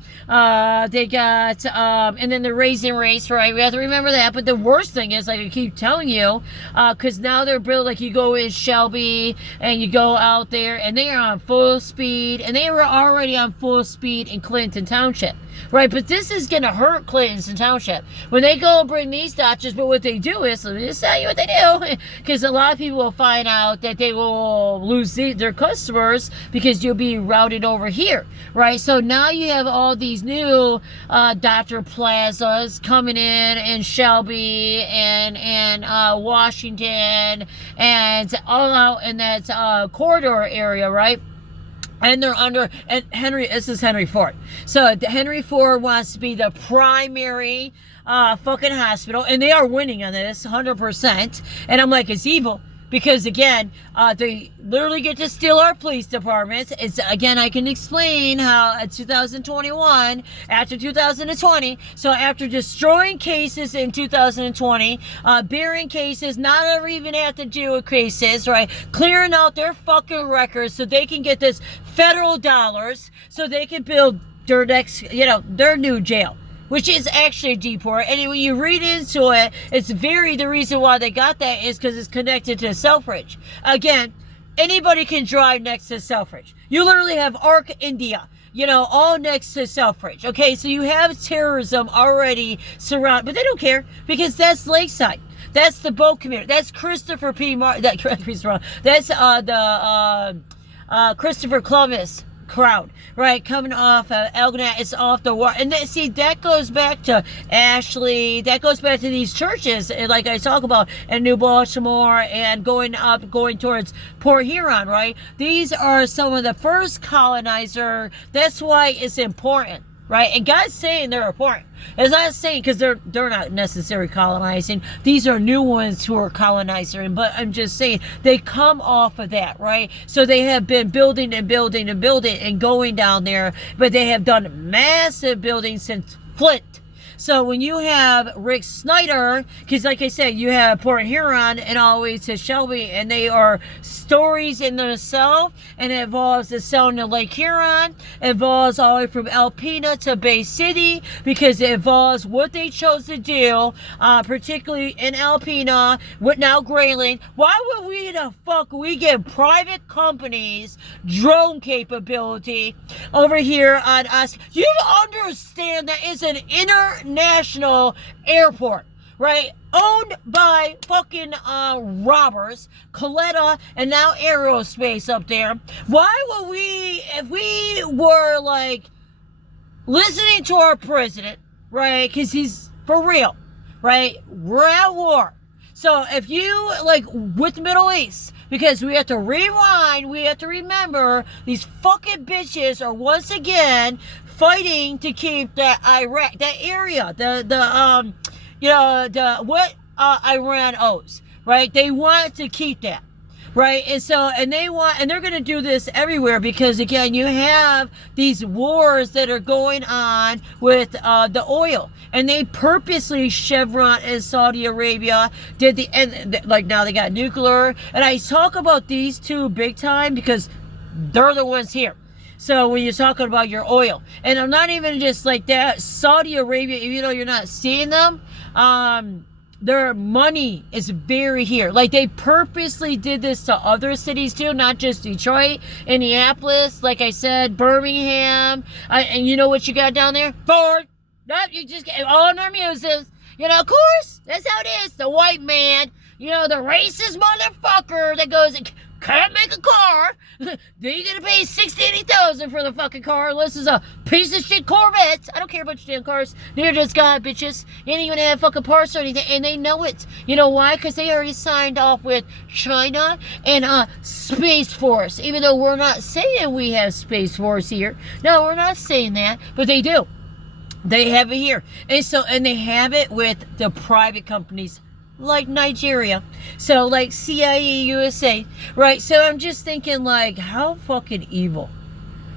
They got, and then the raising race, right? We have to remember that. But the worst thing is, like I keep telling you, because now they're built, like you go in Shelby and you go out there, and they are on full speed, and they were already on full speed in Clinton Township, right? But this is going to hurt Clinton Township when they go and bring these doctors. But what they do is, let me just tell you what they do, because a lot of people will find out that they will lose their customers because you'll be routed over here, right? So now you have all these new doctor plazas coming in Shelby and Washington and all out in that corridor area, right? And they're under, and this is Henry Ford. So Henry Ford wants to be the primary fucking hospital, and they are winning on this 100%. And I'm like, it's evil. Because again, they literally get to steal our police departments. It's, again, I can explain how 2021, after 2020, so after destroying cases in 2020, burying cases, not ever even have to do with cases, right? Clearing out their fucking records so they can get this federal dollars so they can build their next, their new jail, which is actually deport. And when you read into it, the reason why they got that is because it's connected to Selfridge. Again, anybody can drive next to Selfridge. You literally have Arc India, all next to Selfridge. Okay, so you have terrorism already surrounded, but they don't care because that's Lakeside. That's the boat community. That's Christopher P. Martin. That's the Christopher Columbus crowd, right? Coming off of Elginak, it's off the water. And see, that goes back to Ashley. That goes back to these churches, like I talk about, in New Baltimore and going towards Port Huron, right? These are some of the first colonizer. That's why it's important, right? And God's saying they're important. It's not saying because they're not necessarily colonizing. These are new ones who are colonizing. But I'm just saying they come off of that, right? So they have been building and building and building and going down there. But they have done massive building since Flint. So when you have Rick Snyder, because like I said, you have Port Huron and all the way to Shelby, and they are stories in themselves, and it involves the selling of Lake Huron, it involves all the way from Alpena to Bay City, because it involves what they chose to do, particularly in Alpena, with now Grayling. Why would we give private companies drone capability over here on us? You understand that it's an international airport, right? Owned by fucking robbers, Coletta, and now Aerospace up there. Why would we, if we were like listening to our president, right? Because he's for real, right? We're at war. So if you, like, with the Middle East, because we have to rewind, we have to remember these fucking bitches are once again fighting to keep that Iraq, that area, Iran owes, right? They want to keep that, right? And so, and they're going to do this everywhere because, again, you have these wars that are going on with the oil, and they purposely, Chevron and Saudi Arabia did like now they got nuclear, and I talk about these two big time because they're the ones here. So when you're talking about your oil, and I'm not even just like that, Saudi Arabia, even though you're not seeing them, their money is very here. Like, they purposely did this to other cities too, not just Detroit, Indianapolis, like I said, Birmingham, and you know what you got down there? Ford. Nope, you just get all in their museums. Of course, that's how it is. The white man, the racist motherfucker that goes, can't make a car, then you're gonna pay $60,000 for the fucking car unless it's a piece of shit Corvette. I don't care about your damn cars. Neither does God, bitches. You ain't even have fucking parts or anything, and they know it. You know why? Because they already signed off with China and Space Force. Even though we're not saying we have Space Force here. No, we're not saying that, but they do. They have it here. And they have it with the private companies like Nigeria. So like CIA USA, right? So I'm just thinking like, how fucking evil,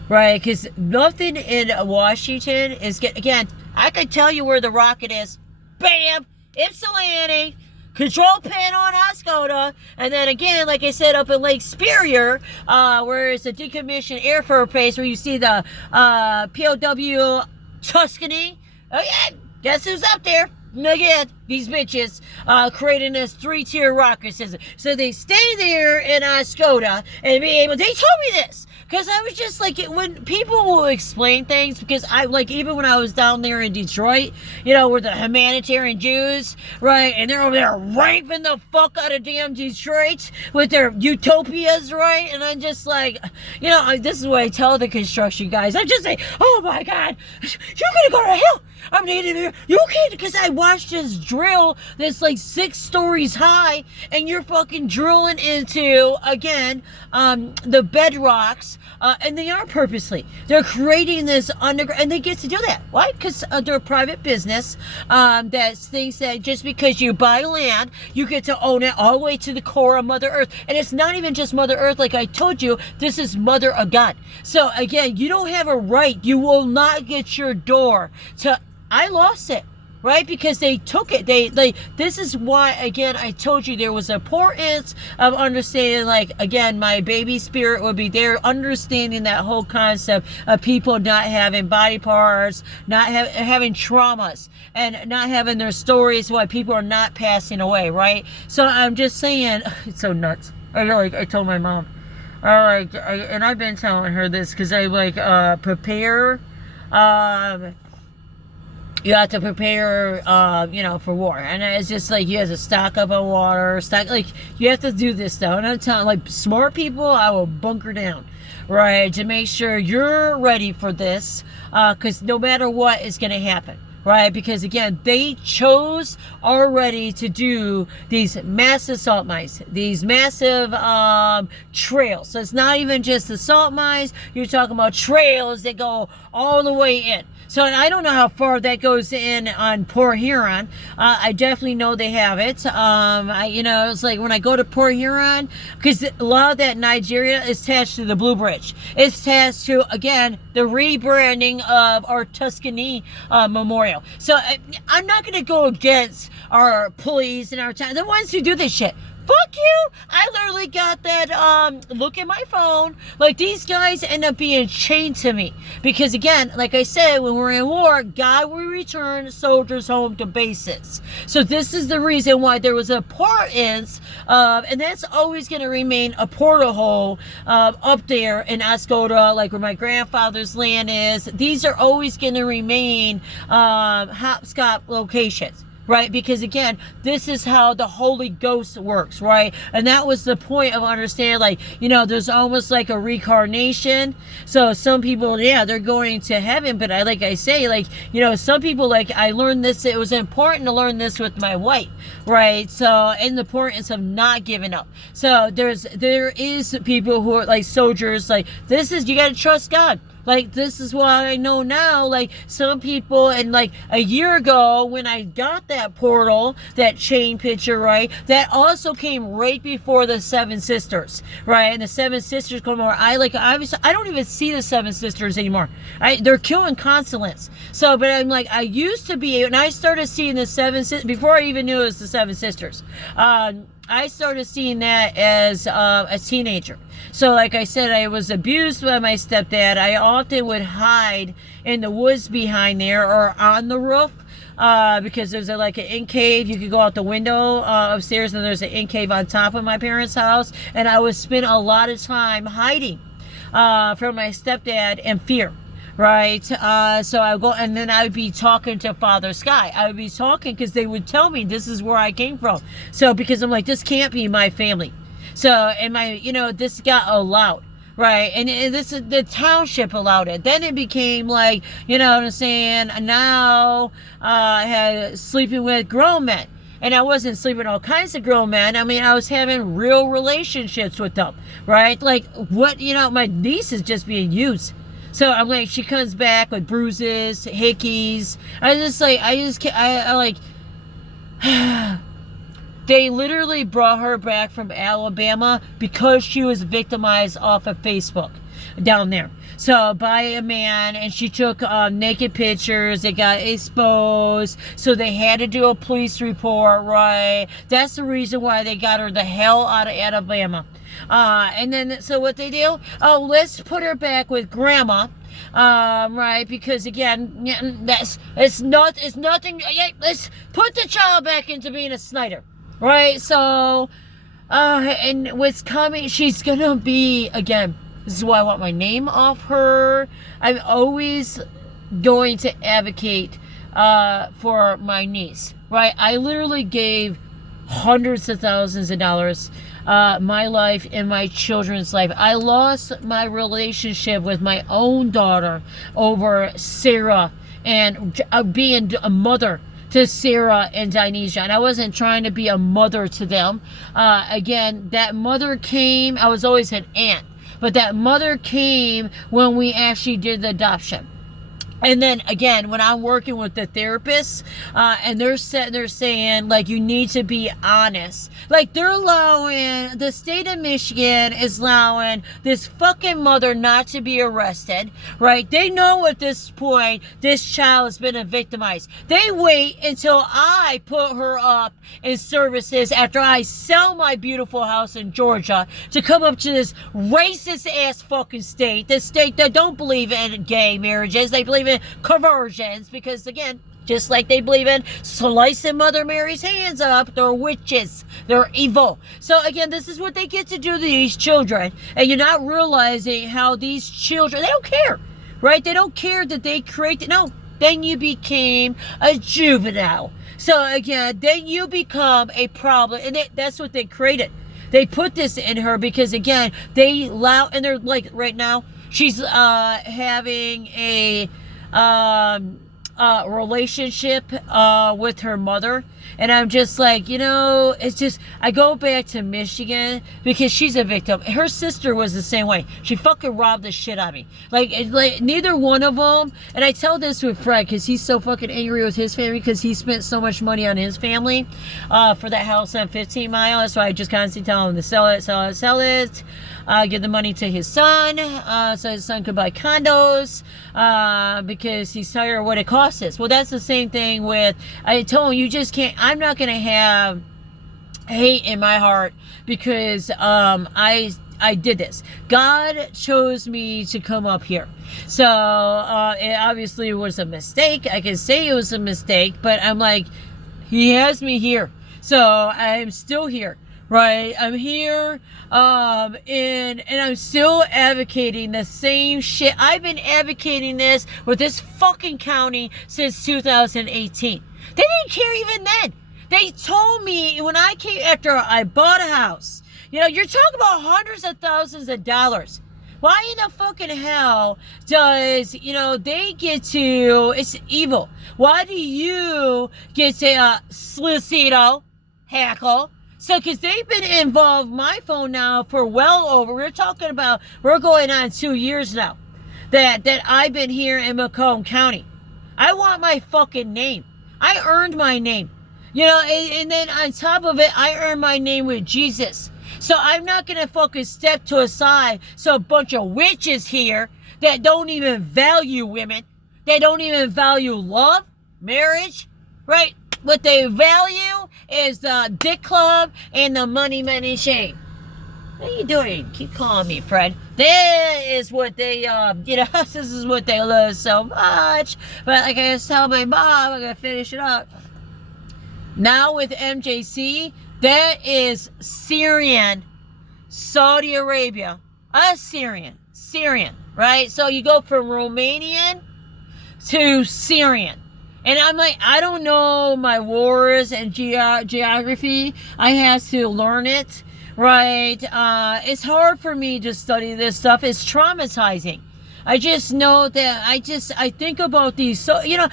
right? Because nothing in Washington is again, I could tell you where the rocket is. Bam! Ypsilanti. Control panel on Oscoda, and then again, like I said, up in Lake Superior, where it's a decommissioned air force base, where you see the POW Tuscany. Oh yeah, guess who's up there? Again, these bitches creating this 3-tier rocket system. So they stay there in Oscoda and be able. They told me this because I was just like, when people will explain things, because I like, even when I was down there in Detroit, you know, where the humanitarian Jews, right, and they're over there raping the fuck out of damn Detroit with their utopias, right, and I'm just like, you know, this is what I tell the construction guys. I'm just like, oh my God, you're gonna go to hell. I'm needing you. You can't, because I watched this drill that's like 6 stories high, and you're fucking drilling into, again, the bedrocks, and they are purposely. They're creating this underground, and they get to do that. Why? Because they're a private business that thinks that just because you buy land, you get to own it all the way to the core of Mother Earth. And it's not even just Mother Earth, like I told you, this is Mother of God. So again, you don't have a right, you will not get your door to. I lost it, right? Because they took it. This is why, again, I told you there was importance of understanding, like, again, my baby spirit would be there, understanding that whole concept of people not having body parts, not having traumas, and not having their stories, why people are not passing away, right? So I'm just saying, it's so nuts. I told my mom, and I've been telling her this, because I prepare. You have to prepare, you know, for war. And it's just like, you have to stock up on water, you have to do this stuff. And I'm telling, like, smart people, I will bunker down, right, to make sure you're ready for this, because no matter what is going to happen. Right, because again, they chose already to do these massive salt mines, these massive trails. So it's not even just the salt mines, you're talking about trails that go all the way in. So I don't know how far that goes in on Port Huron. I definitely know they have it. You know, it's like when I go to Port Huron, because a lot of that Nigeria is attached to the Blue Bridge. It's attached to, again, the rebranding of our Tuscany Memorial. So I'm not going to go against our police and our town, the ones who do this shit. Fuck you! I literally got that look at my phone. Like, these guys end up being chained to me. Because again, like I said, when we're in war, God will return soldiers home to bases. So this is the reason why there was importance of, and that's always going to remain a portal hole up there in Oscoda, like where my grandfather's land is. These are always going to remain hotspot locations. Right, because again, this is how the Holy Ghost works, right? And that was the point of understanding, like, you know, there's almost like a reincarnation. So some people, yeah, they're going to heaven, but like I say, like, you know, some people, like, I learned this, it was important to learn this with my wife, right? So, and the importance of not giving up. So there is people who are like soldiers, like, this is, you got to trust God. Like, this is why I know now, like, some people, and like a year ago when I got that portal, that chain picture, right, that also came right before the 7 sisters, right? And the 7 sisters come over. Obviously, I don't even see the 7 sisters anymore. They're killing consulates. So, but I'm like, I used to be, and I started seeing the 7 sisters, before I even knew it was the 7 sisters. I started seeing that as a teenager. So like I said, I was abused by my stepdad. I often would hide in the woods behind there or on the roof because there's like an in cave. You could go out the window upstairs, and there's an in cave on top of my parents' house. And I would spend a lot of time hiding from my stepdad in fear. Right, so I would go, and then I would be talking to Father Sky. I would be talking because they would tell me this is where I came from. So because I'm like, this can't be my family. So, and my, you know, this got allowed, right? And this is the township allowed it. Then it became like, you know what I'm saying? Now I had sleeping with grown men. And I wasn't sleeping with all kinds of grown men. I mean, I was having real relationships with them, right? Like, what, you know, my niece is just being used. So I'm like, she comes back with bruises, hickeys. They literally brought her back from Alabama because she was victimized off of Facebook down there. So by a man, and she took naked pictures. They got exposed, so they had to do a police report, right? That's the reason why they got her the hell out of Alabama. And then, so what they do? Oh, let's put her back with grandma, right? Because again, it's nothing. Yeah, let's put the child back into being a Snyder, right? So, and what's coming? She's gonna be again. This is why I want my name off her. I'm always going to advocate for my niece, right? I literally gave hundreds of thousands of dollars, my life and my children's life. I lost my relationship with my own daughter over Sarah and being a mother to Sarah and Dionysia, and I wasn't trying to be a mother to them. Again, that mother came. I was always an aunt. But that mother came when we actually did the adoption. And then again, when I'm working with the therapists, and they're sitting there saying, like, you need to be honest. Like, they're allowing, the state of Michigan is allowing this fucking mother not to be arrested, right? They know at this point, this child has been victimized. They wait until I put her up in services after I sell my beautiful house in Georgia to come up to this racist ass fucking state, this state that don't believe in gay marriages. They believe in conversions, because again, just like they believe in slicing Mother Mary's hands up, they're witches, they're evil. So again, this is what they get to do to these children, and you're not realizing how these children, they don't care, right? They don't care that they create, no, then you became a juvenile. So again, then you become a problem, and that's what they created. They put this in her because again, they allow, and they're like, right now, she's having a relationship with her mother, and I'm just like, you know, it's just, I go back to Michigan because she's a victim. Her sister was the same way. She fucking robbed the shit out of me. Like neither one of them, and I tell this with Fred because he's so fucking angry with his family because he spent so much money on his family for that house on 15 Mile. That's why I just constantly tell him to sell it, give the money to his son, so his son could buy condos, because he's tired of what it costs us. Well, that's the same thing with, I told him, you just can't, I'm not going to have hate in my heart because I did this. God chose me to come up here. So it obviously was a mistake. I can say it was a mistake, but I'm like, he has me here. So I'm still here. Right, I'm here, and I'm still advocating the same shit. I've been advocating this with this fucking county since 2018. They didn't care even then. They told me when I came, after I bought a house, you know, you're talking about hundreds of thousands of dollars. Why in the fucking hell does, you know, they get to, it's evil. Why do you get to, Slicito, hackle? So, because they've been involved, my phone now, for well over, we're talking about, we're going on 2 years now, that I've been here in Macomb County. I want my fucking name. I earned my name. You know, and then on top of it, I earned my name with Jesus. So I'm not going to fucking step to a side so a bunch of witches here that don't even value women, they don't even value love, marriage, right? What they value is the dick club and the money, money, shame. What are you doing? Keep calling me, Fred. That is what they, you know, this is what they love so much. But like I was telling my mom, I'm going to finish it up. Now with MJC, that is Syrian, Saudi Arabia. Syrian, right? So you go from Romanian to Syrian. And I'm like, I don't know my wars and geography. I have to learn it, right? It's hard for me to study this stuff. It's traumatizing. I just know that I think about these, so, you know,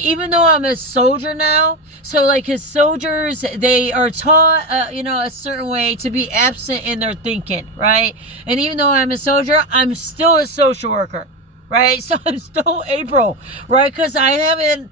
even though I'm a soldier now, so like as soldiers, they are taught, you know, a certain way to be absent in their thinking, right? And even though I'm a soldier, I'm still a social worker. right? So I'm still April, right? Because I haven't,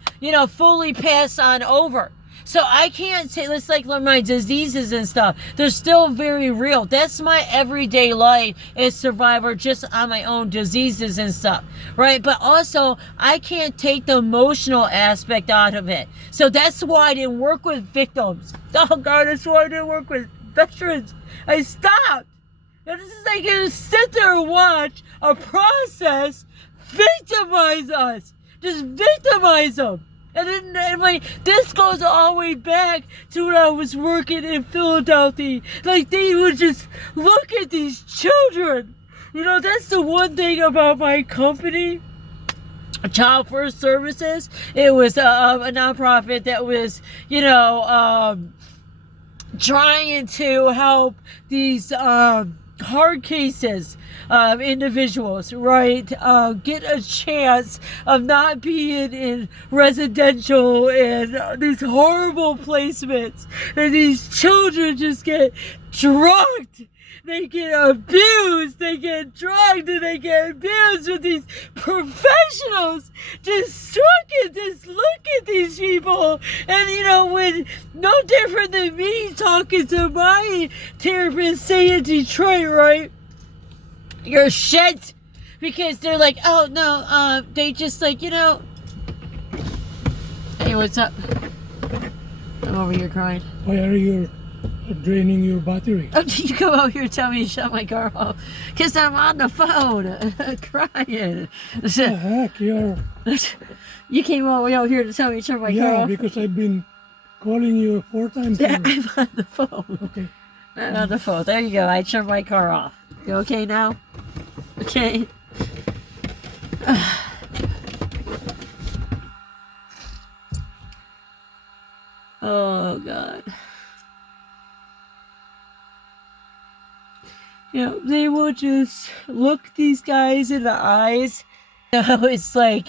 fully passed on over. So I can't say, it's like my diseases and stuff. They're still very real. That's my everyday life as survivor, just on my own diseases and stuff, right? But also, I can't take the emotional aspect out of it. So that's why I didn't work with victims. Oh God, that's why I didn't work with veterans. I stopped. And this is like to sit there and watch a process victimize us. Just victimize them. And then this goes all the way back to when I was working in Philadelphia. Like, they would just look at these children. That's the one thing about my company, Child First Services. It was a nonprofit that was, trying to help these hard cases individuals, right, get a chance of not being in residential and these horrible placements, and these children just get drugged, they get abused, they get drugged, and they get abused with these professionals just look at these people. And when no different than me talking to my therapist, say in Detroit, right? You're shit, because they're like, oh no, they just like, hey, what's up? I'm over here crying. Why are you draining your battery? Oh, did you come out here and tell me to shut my car off? Because I'm on the phone crying. What the heck, You came all the way out here to tell me to shut my car off? Yeah, because I've been calling you 4 times. Yeah, I'm on the phone. Okay. I'm on the phone. There you go. I turned my car off. You okay now? Okay. Oh, God. They will just look these guys in the eyes. It's like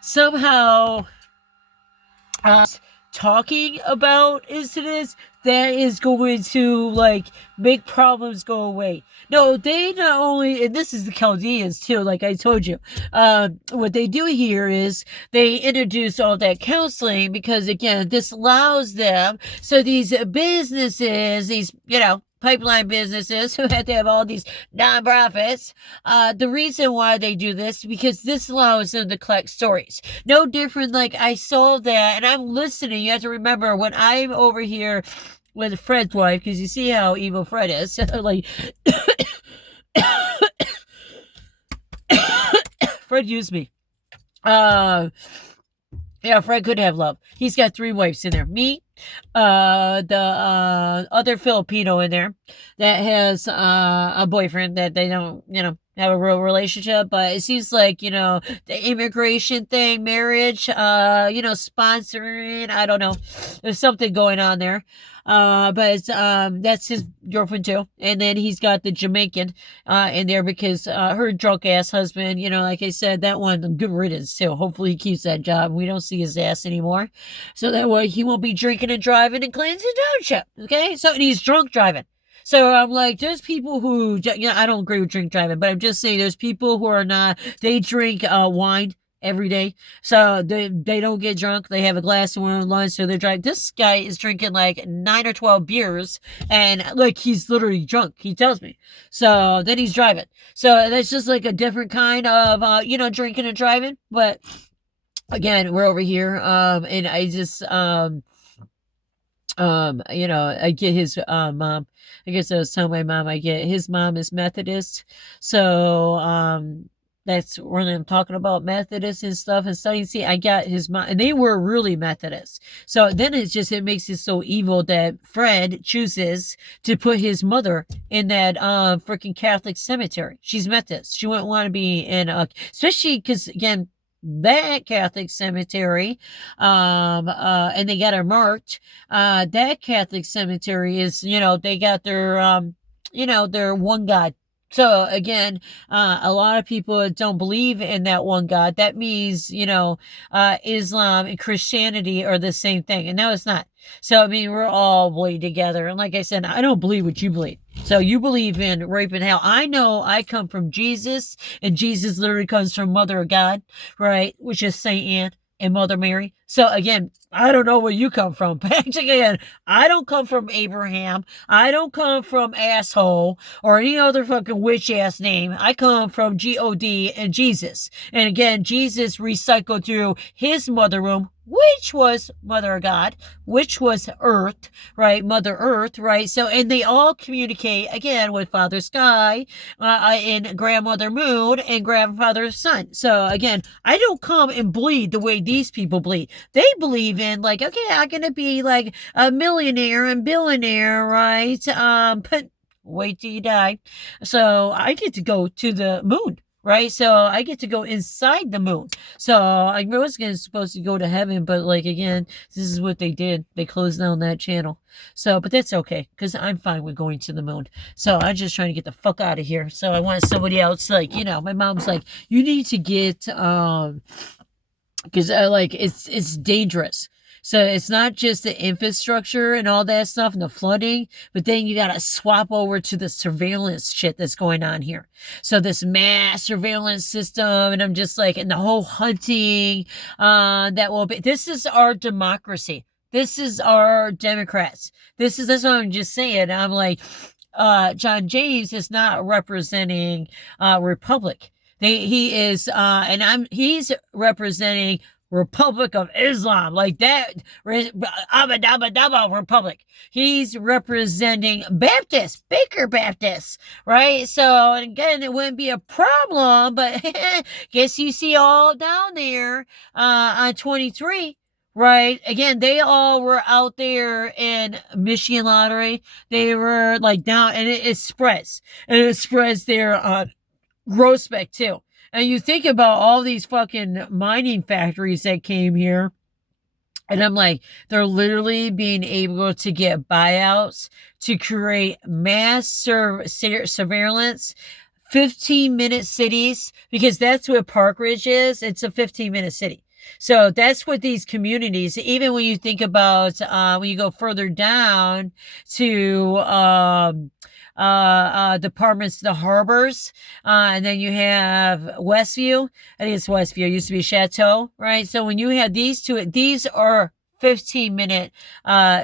somehow talking about incidents that is going to make problems go away. No, they not only, and this is the Chaldeans too, like I told you, what they do here is they introduce all that counseling, because again, this allows them, so these businesses, these, pipeline businesses who have to have all these nonprofits, the reason why they do this, because this allows them to collect stories. No different, like I saw that, and I'm listening. You have to remember, when I'm over here with Fred's wife, because you see how evil Fred is, like, Fred used me. Yeah, Fred could have love. He's got 3 wives in there. Me, the other Filipino in there that has a boyfriend that they don't, have a real relationship, but it seems like, the immigration thing, marriage, sponsoring, I don't know. There's something going on there. But that's his girlfriend too. And then he's got the Jamaican, in there, because, her drunk ass husband, like I said, that one, good riddance too. Hopefully he keeps that job. We don't see his ass anymore. So that way he won't be drinking and driving in Clinton Township. Okay. So, and he's drunk driving. So I'm like, there's people who, I don't agree with drink driving, but I'm just saying there's people who are not, they drink, wine every day. So they don't get drunk. They have a glass of wine at lunch, so they're driving. This guy is drinking like 9 or 12 beers, and he's literally drunk. He tells me. So then he's driving. So that's just like a different kind of, drinking and driving. But again, we're over here. And I just, I get his, mom. I guess I was telling my mom, I get his mom is Methodist. So, that's when I'm talking about Methodist and stuff. And so you see, I got his mom, and they were really Methodist. So then it makes it so evil that Fred chooses to put his mother in that, freaking Catholic cemetery. She's Methodist. She wouldn't want to be in especially because, again, that Catholic cemetery, and they got her marked. That Catholic cemetery is, they got their, their one God. So again, a lot of people don't believe in that one God. That means, Islam and Christianity are the same thing. And no, it's not. So, I mean, we're all bleed together. And like I said, I don't believe what you believe. So you believe in rape and hell. I know I come from Jesus, and Jesus literally comes from Mother of God, right? Which is Saint Anne and Mother Mary. So again, I don't know where you come from. But again, I don't come from Abraham. I don't come from asshole or any other fucking witch ass name. I come from God and Jesus. And again, Jesus recycled through his mother womb, which was Mother of God, which was Earth, right? Mother Earth, right? So, and they all communicate again with Father Sky, and Grandmother Moon and Grandfather Sun. So again, I don't come and bleed the way these people bleed. They believe in like, okay, I'm gonna be like a millionaire and billionaire, right? But wait till you die. So I get to go to the moon. Right, so I get to go inside the moon. So I was supposed to go to heaven, but like again, this is what they did. They closed down that channel. So, but that's okay because I'm fine with going to the moon. So I'm just trying to get the fuck out of here. So I want somebody else, like my mom's like, you need to get because like it's dangerous. So it's not just the infrastructure and all that stuff and the flooding, but then you got to swap over to the surveillance shit that's going on here. So this mass surveillance system, and I'm just like, and the whole hunting, that will be, this is our democracy. This is our Democrats. That's what I'm just saying. I'm like, John James is not representing, Republic. He's representing Republic of Islam, like that, Abba Dabba Dabba Republic. He's representing Baptist, Baker Baptist, right? So again, it wouldn't be a problem, but guess you see all down there on 23. Right. Again, they all were out there in Michigan lottery. They were like down, and it spreads. And it spreads there on Groesbeck too. And you think about all these fucking mining factories that came here. And I'm like, they're literally being able to get buyouts to create mass surveillance, 15-minute cities, because that's what Park Ridge is. It's a 15-minute city. So that's what these communities, even when you think about, when you go further down to, departments, the harbors, and then you have Westview. I think it's Westview. It used to be Chateau, right? So when you have these two, these are 15-minute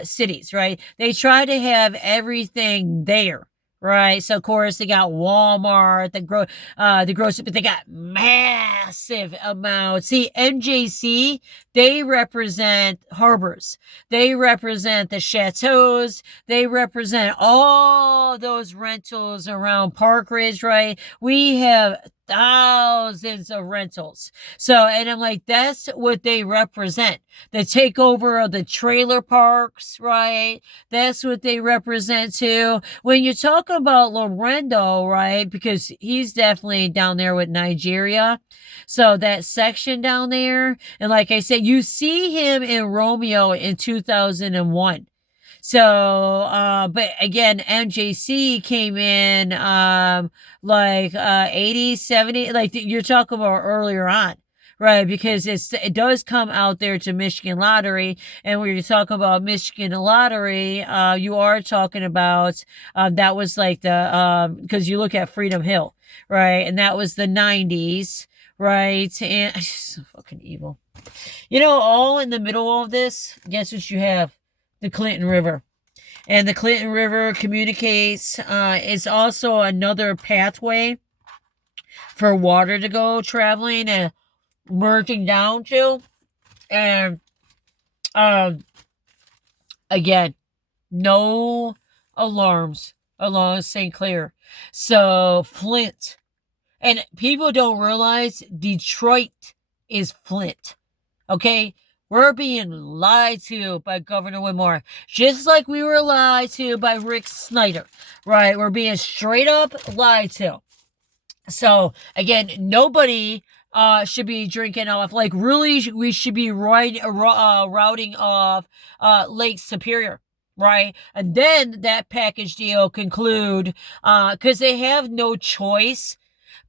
cities, right? They try to have everything there. Right. So of course they got Walmart, the grocery, but they got massive amounts. See, MJC, they represent harbors. They represent the chateaus. They represent all those rentals around Park Ridge, right? We have thousands of rentals. So, and I'm like, that's what they represent. The takeover of the trailer parks, right? That's what they represent too. When you talk about Lorendo, right? Because he's definitely down there with Nigeria. So that section down there, and like I said, you see him in Romeo in 2001. So, but again, MJC came in, like, 80, 70, like you're talking about earlier on, right? Because it does come out there to Michigan Lottery. And when you're talking about Michigan Lottery, you are talking about, that was like because you look at Freedom Hill, right? And that was the 90s, right? And so fucking evil. All in the middle of this, guess what you have? The Clinton River. And the Clinton River communicates, it's also another pathway for water to go traveling and merging down to. And again, no alarms along St. Clair. So Flint. And people don't realize Detroit is Flint. Okay? We're being lied to by Governor Whitmore, just like we were lied to by Rick Snyder, right? We're being straight up lied to. So, again, nobody should be drinking off, like really, we should be routing off Lake Superior. Right? And then that package deal conclude, because they have no choice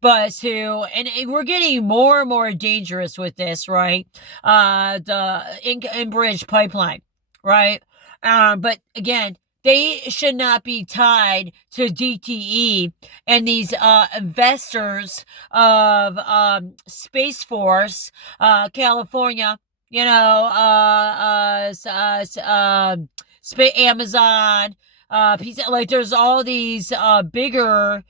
but and we're getting more and more dangerous with this, right? The Enbridge pipeline, right? But again, they should not be tied to DTE and these investors of Space Force, California, you know, Amazon, pizza, like there's all these bigger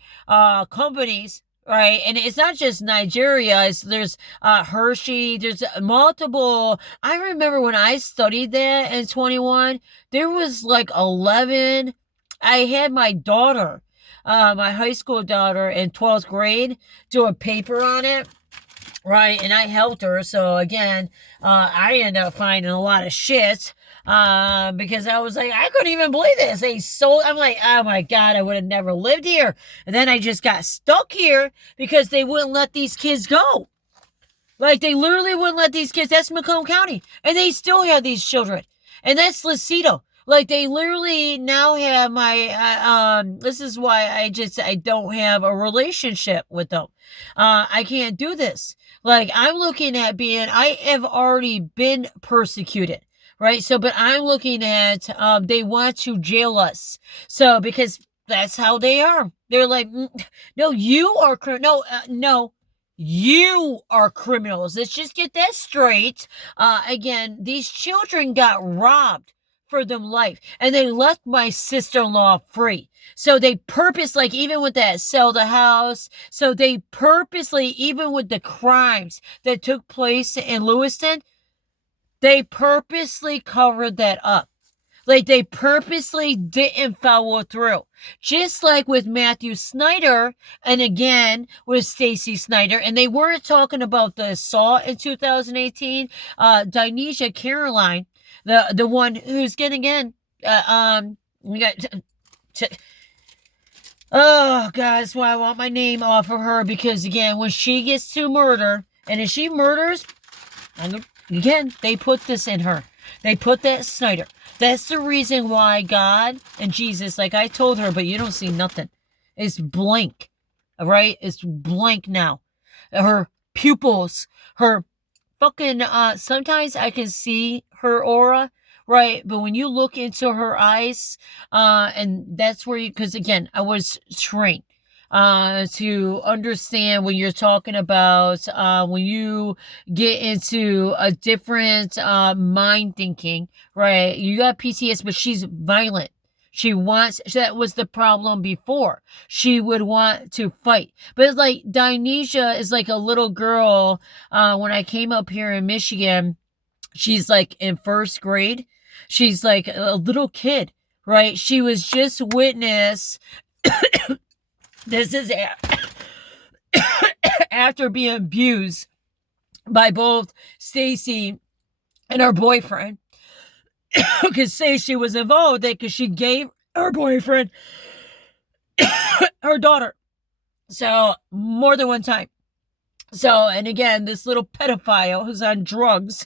companies, right? And it's not just Nigeria. There's Hershey. There's multiple. I remember when I studied that in 21, there was like 11. I had my daughter, my high school daughter in 12th grade, do a paper on it. Right, and I helped her. So again, I ended up finding a lot of shit because I was like, I couldn't even believe this. They sold. I'm like, oh my God, I would have never lived here. And then I just got stuck here because they wouldn't let these kids go. Like they literally wouldn't let these kids. That's Macomb County, and they still have these children. And that's Lucido. Like they literally now have my, this is why I don't have a relationship with them. I can't do this. Like I'm looking at I have already been persecuted, right? So, but I'm looking at, they want to jail us. So, because that's how they are. They're like, no, you are, no, you are criminals. Let's just get that straight. Again, these children got robbed for them life, and they left my sister-in-law free. So they like even with that sell the house, so they purposely, even with the crimes that took place in Lewiston, they purposely covered that up. Like they purposely didn't follow through. Just like with Matthew Snyder, and again with Stacy Snyder, and they weren't talking about the assault in 2018. Dinesha Caroline, the one who's getting in, we got. Oh, God, that's why I want my name off of her, because, again, when she gets to murder, and if she murders, again, they put this in her. They put that Snyder. That's the reason why God and Jesus, like I told her, but you don't see nothing. It's blank, all right? It's blank now. Her pupils, her fucking, sometimes I can see her aura, right? But when you look into her eyes, and that's where because again, I was trained to understand when you're talking about when you get into a different mind thinking, right? You got PTS, but she's violent. That was the problem before. She would want to fight. But it's like Dinesha is like a little girl. When I came up here in Michigan, she's like in first grade. She's like a little kid, right? She was just witness. This is after being abused by both Stacy and her boyfriend. Because Stacy was involved with it because she gave her boyfriend her daughter. So more than one time. So, and again, this little pedophile who's on drugs,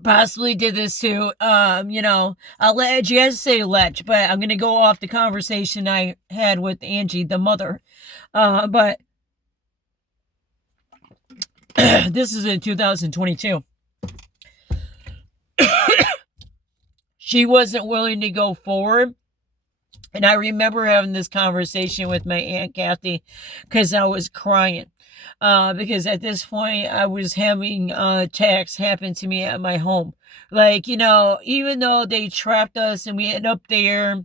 possibly did this to, alleged, you have to say alleged, but I'm going to go off the conversation I had with Angie, the mother. But this is in 2022. She wasn't willing to go forward. And I remember having this conversation with my Aunt Kathy because I was crying. Because at this point I was having attacks happen to me at my home. Like, even though they trapped us and we ended up there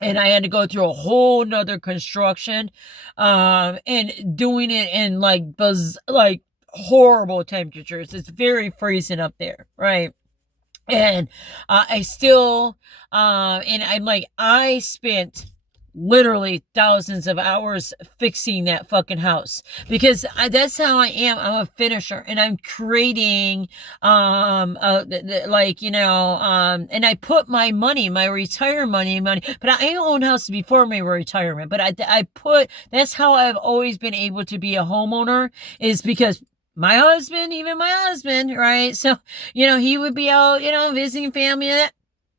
and I had to go through a whole nother construction, and doing it in like horrible temperatures. It's very freezing up there, right? And I still, and I'm like, I spent literally thousands of hours fixing that fucking house because that's how I am. I'm a finisher and I'm creating, and I put my money, my retirement money, but I own houses before my retirement, but that's how I've always been able to be a homeowner, is because my husband, right? So, he would be out, visiting family.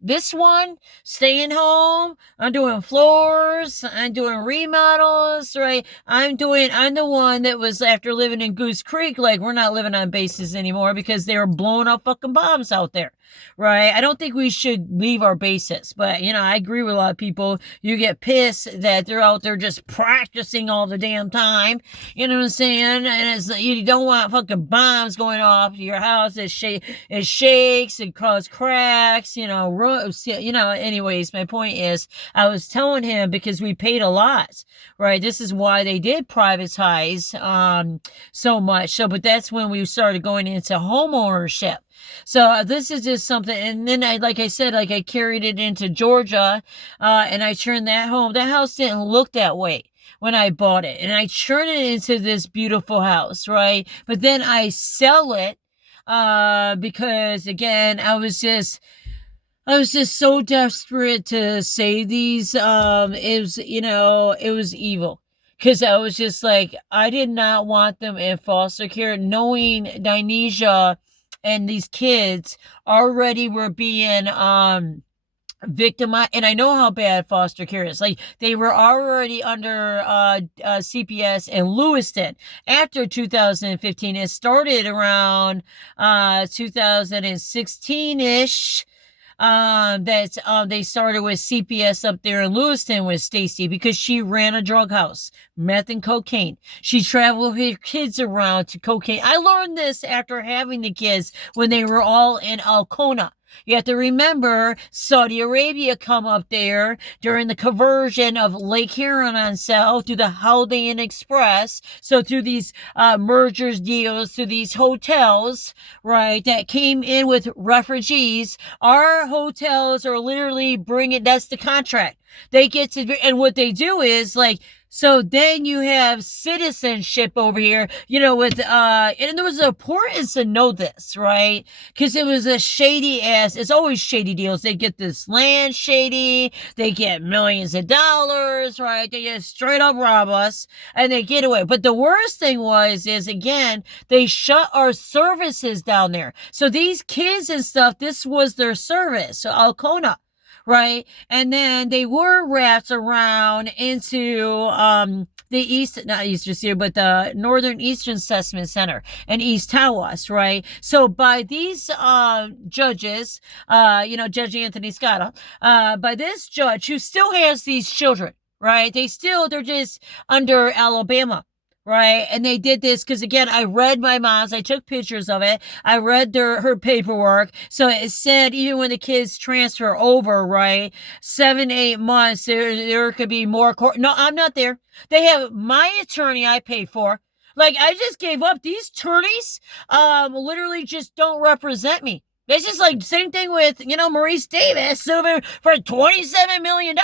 This one, staying home. I'm doing floors. I'm doing remodels, right? I'm the one that was, after living in Goose Creek, like, we're not living on bases anymore because they were blowing up fucking bombs out there. right? I don't think we should leave our bases, but you know, I agree with a lot of people. You get pissed that they're out there just practicing all the damn time. You know what I'm saying? And it's you don't want fucking bombs going off your house. It shakes, it causes cracks. Anyways, my point is, I was telling him because we paid a lot, right? This is why they did privatize so much. So, but that's when we started going into home ownership. So this is just something, and then I carried it into Georgia, and I turned that home. That house didn't look that way when I bought it, and I turned it into this beautiful house, right? But then I sell it, because again, I was just so desperate to save these. It was evil. Because I was just like, I did not want them in foster care, knowing Dinesia and these kids already were being victimized. And I know how bad foster care is. Like, they were already under CPS in Lewiston after 2015. It started around 2016-ish. They started with CPS up there in Lewiston with Stacy, because she ran a drug house, meth and cocaine. She traveled her kids around to cocaine. I learned this after having the kids when they were all in Alcona. You have to remember, Saudi Arabia come up there during the conversion of Lake Huron on South through the Haldane Express. So through these mergers deals, to these hotels, right, that came in with refugees. Our hotels are literally that's the contract. They get to, and what they do is like, so then you have citizenship over here, with, and there was importance to know this, right? Because it was a shady ass, it's always shady deals. They get this land shady, they get millions of dollars, right? They just straight up rob us and they get away. But the worst thing is again, they shut our services down there. So these kids and stuff, this was their service. So Alcona. Right. And then they were wrapped around into the Northern Eastern Assessment Center in East Tawas, right? So by these judges, Judge Anthony Scott, by this judge who still has these children, right? They're just under Alabama. Right. And they did this because, again, I read my mom's, I took pictures of it. I read her paperwork. So it said even when the kids transfer over, right, 7-8 months, there could be more court. No, I'm not there. They have my attorney I pay for. Like, I just gave up. These attorneys literally just don't represent me. It's just like same thing with, Maurice Davis for $27 million.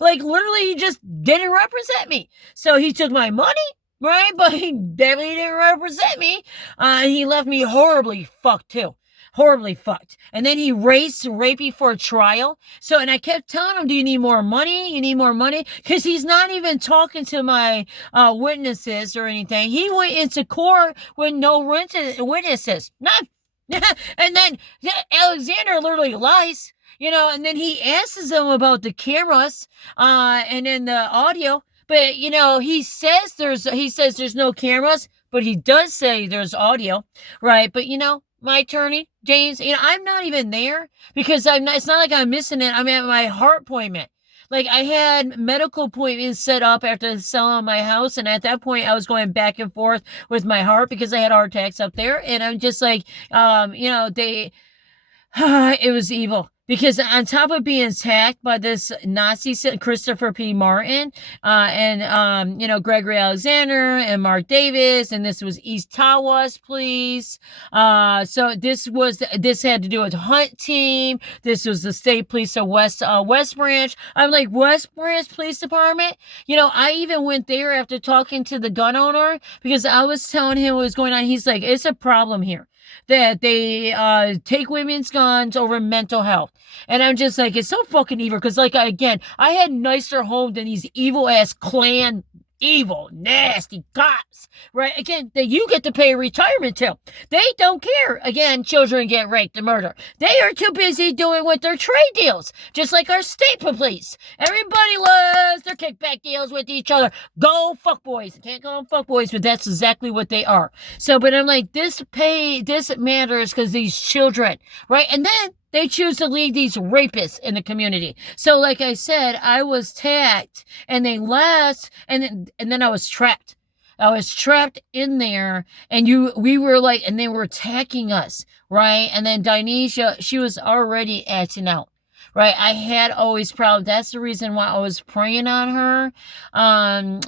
Like, literally, he just didn't represent me. So he took my money. Right, but he definitely didn't represent me. He left me horribly fucked too. Horribly fucked. And then he raped me for a trial. So, and I kept telling him, do you need more money? You need more money? Because he's not even talking to my witnesses or anything. He went into court with no witnesses. None. And then Alexander literally lies. And then he asks them about the cameras and then the audio. But, he says there's no cameras, but he does say there's audio, right? But, my attorney, James, I'm not even there because it's not like I'm missing it. I'm at my heart appointment. Like, I had medical appointments set up after selling my house. And at that point, I was going back and forth with my heart because I had heart attacks up there. And I'm just like, it was evil. Because on top of being attacked by this Nazi, Christopher P. Martin, and Gregory Alexander and Mark Davis, and this was East Tawas Police. So this had to do with Hunt Team. This was the State Police of West Branch. I'm like, West Branch Police Department? I even went there after talking to the gun owner because I was telling him what was going on. He's like, it's a problem here that they take women's guns over mental health. And I'm just like, it's so fucking evil. Because, like, again, I had nicer home than these evil-ass Klan evil, nasty cops, right? Again, that you get to pay retirement to. They don't care. Again, children get raped and murdered. They are too busy doing with their trade deals, just like our state police. Everybody loves their kickback deals with each other. Go fuck boys. I can't call them fuck boys, but that's exactly what they are. So, but I'm like, this matters because these children, right? And then they choose to leave these rapists in the community. So, like I said, I was tagged, and they left, and then I was trapped. I was trapped in there, and we were like, and they were attacking us, right? And then Dionysia, she was already acting out. Right, I had always problems. That's the reason why I was praying on her.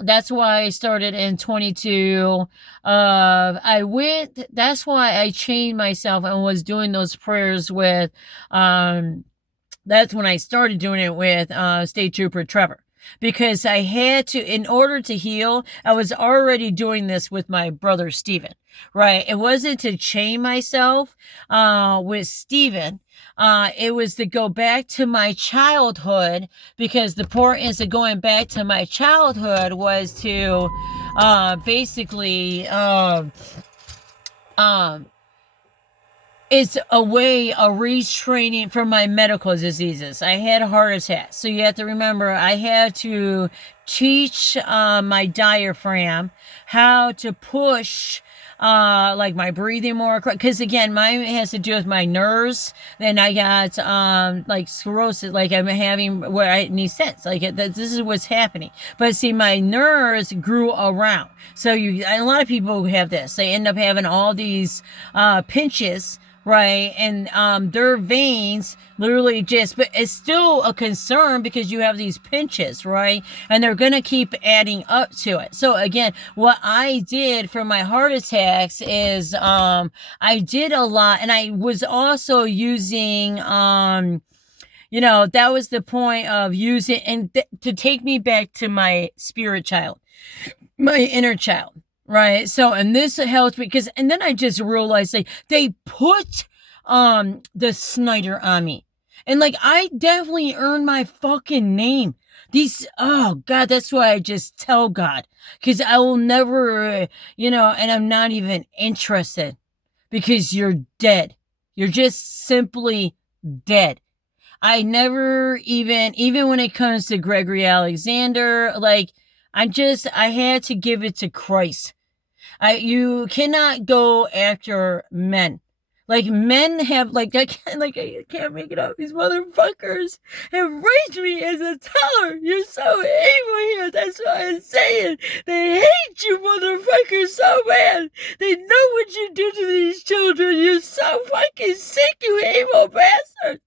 That's why I started in 22. That's why I chained myself and was doing those prayers with. That's when I started doing it with State Trooper Trevor. Because I had to, in order to heal, I was already doing this with my brother Stephen, right? It wasn't to chain myself with Stephen. It was to go back to my childhood, because the importance of going back to my childhood was to basically it's a way of retraining for my medical diseases. I had a heart attack. So you have to remember, I had to teach my diaphragm how to push like my breathing more, because again, mine has to do with my nerves. Then I got like sclerosis, like I'm having where I need stents. Like this is what's happening. But see, my nerves grew around. So a lot of people who have this, they end up having all these pinches, right? And their veins literally but it's still a concern because you have these pinches, right? And they're going to keep adding up to it. So again, what I did for my heart attacks is I did a lot, and I was also using that was the point of using, and to take me back to my spirit child, my inner child. Right. So, and this helped me because, and then I just realized they put, the Snyder on me, and like, I definitely earned my fucking name. Oh God, that's why I just tell God, because I will never, and I'm not even interested, because you're dead. You're just simply dead. I never even when it comes to Gregory Alexander, like, I had to give it to Christ. You cannot go after men. Like, men have, I can't make it up. These motherfuckers have raised me as a teller. You're so evil here. That's what I'm saying. They hate you motherfuckers so bad. They know what you do to these children. You're so fucking sick, you evil bastard.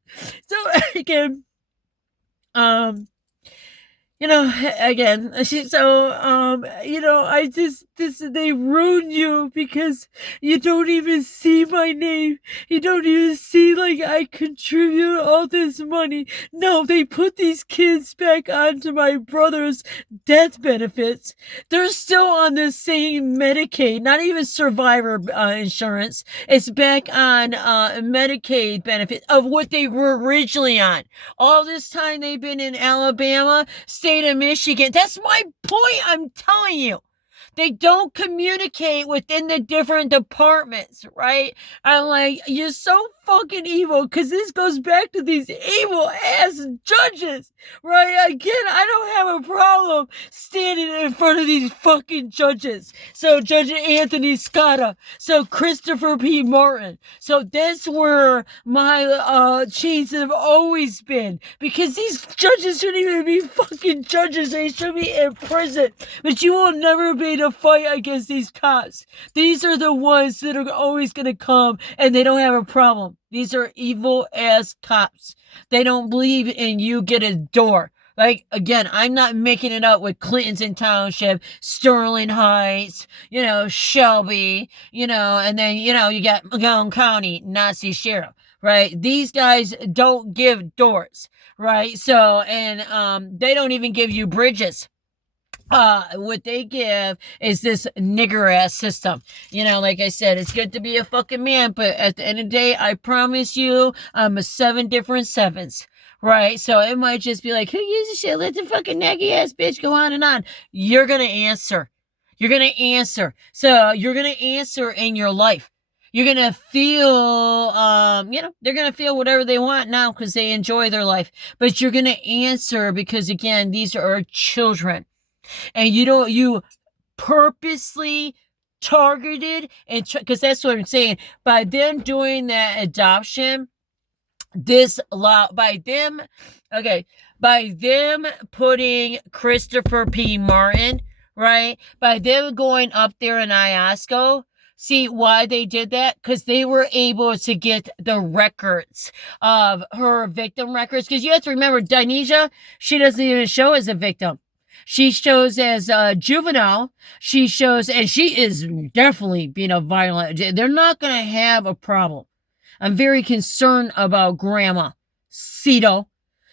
So, again, they ruin you because you don't even see my name. You don't even see, I contribute all this money. No, they put these kids back onto my brother's death benefits. They're still on the same Medicaid, not even survivor insurance. It's back on Medicaid benefits of what they were originally on. All this time they've been in Alabama, state of Michigan. That's my point. I'm telling you. They don't communicate within the different departments, right? I'm like, you're so fucking evil, because this goes back to these evil ass judges, right? Again, I don't have a problem standing in front of these fucking judges. So Judge Anthony Scotta, so Christopher P. Martin. So that's where my chains have always been, because these judges shouldn't even be fucking judges. They should be in prison. But you will never be to fight against these cops. These are the ones that are always going to come, and they don't have a problem. These are evil ass cops. They don't believe in you get a door. Like, again, I'm not making it up with Clinton Township, Sterling Heights, Shelby, and then, you got Montgomery County, Nazi sheriff, right? These guys don't give doors, right? So, and they don't even give you bridges. What they give is this nigger ass system. Like I said, it's good to be a fucking man, but at the end of the day, I promise you, I'm a 7 different sevens, right? So it might just be like, who uses shit? Let the fucking naggy ass bitch go on and on. You're going to answer. You're going to answer. So you're going to answer in your life. You're going to feel, they're going to feel whatever they want now because they enjoy their life. But you're going to answer because, again, these are children. And you purposely targeted, and because that's what I'm saying, by them doing that adoption, by them putting Christopher P. Martin, right? By them going up there in Iosco, see why they did that? Because they were able to get the records of her victim records. Because you have to remember, Dionysia, she doesn't even show as a victim. She shows as a juvenile. She shows, and she is definitely being a violent. They're not going to have a problem. I'm very concerned about Grandma Cito.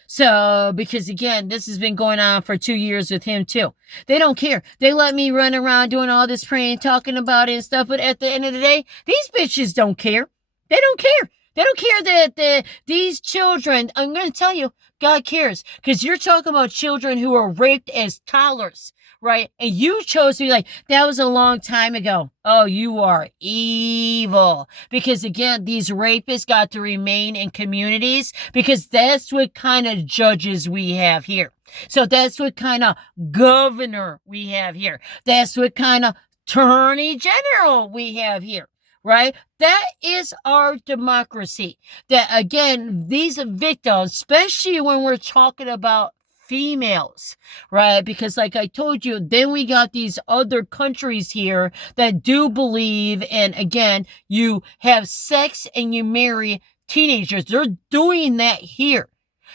So, because again, this has been going on for 2 years with him too. They don't care. They let me run around doing all this praying, talking about it and stuff. But at the end of the day, these bitches don't care. They don't care. They don't care that these children, I'm going to tell you, God cares. Because you're talking about children who are raped as toddlers, right? And you chose to be like, that was a long time ago. Oh, you are evil. Because again, these rapists got to remain in communities because that's what kind of judges we have here. So that's what kind of governor we have here. That's what kind of attorney general we have here. Right? That is our democracy. That again, these victims, especially when we're talking about females, right? Because like I told you, then we got these other countries here that do believe, and again, you have sex and you marry teenagers. They're doing that here.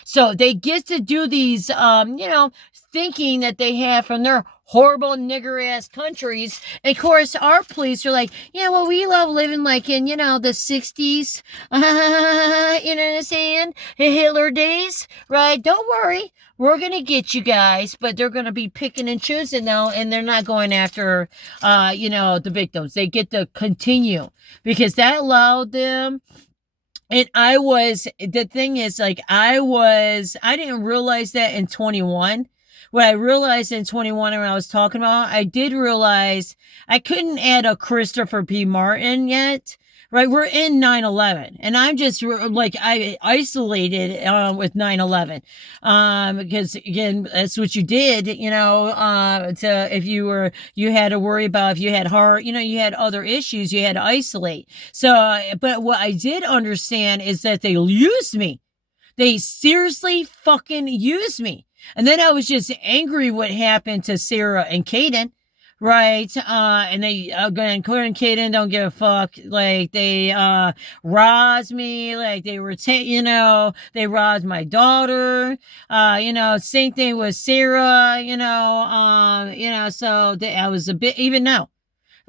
So they get to do these, thinking that they have from their horrible nigger ass countries. And of course, our police are like, yeah, well, we love living like in, the 60s, you know what I'm saying? Hitler days, right? Don't worry. We're going to get you guys, but they're going to be picking and choosing now, and they're not going after, the victims. They get to continue because that allowed them. And the thing is, like, I didn't realize that in 21. What I realized in 21 when I was talking about, I did realize I couldn't add a Christopher P. Martin yet, right? We're in 9/11, and I'm just like, I isolated with 9/11, because again, that's what you did, if you had to worry about if you had heart, you had other issues, you had to isolate. So, but what I did understand is that they used me. They seriously fucking used me. And then I was just angry what happened to Sarah and Caden, right? And they, again, Claire and Caden don't give a fuck. Like, they, rozzed me, like, they were, they rozzed my daughter. Same thing with Sarah, so I was a bit, even now.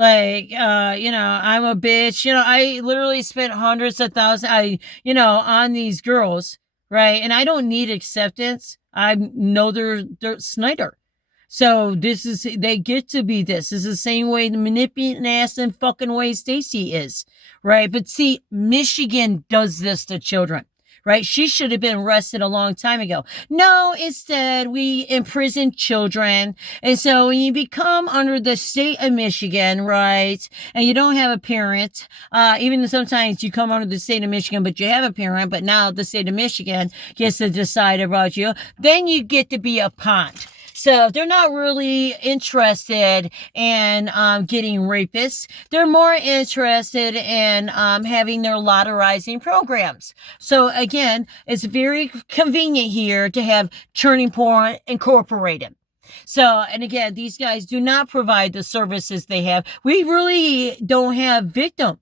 Like, I'm a bitch. I literally spent hundreds of thousands, on these girls, right? And I don't need acceptance. I know they're Snyder. So they get to be this. This is the same way the manipulating ass and fucking way Stacy is, right? But see, Michigan does this to children. Right? She should have been arrested a long time ago. No, instead, we imprison children. And so when you become under the state of Michigan, right, and you don't have a parent, even sometimes you come under the state of Michigan, but you have a parent, but now the state of Michigan gets to decide about you, then you get to be a pawn. So they're not really interested in getting rapists. They're more interested in having their lotterizing programs. So again, it's very convenient here to have Churning Porn Incorporated. So, and again, these guys do not provide the services they have. We really don't have victim.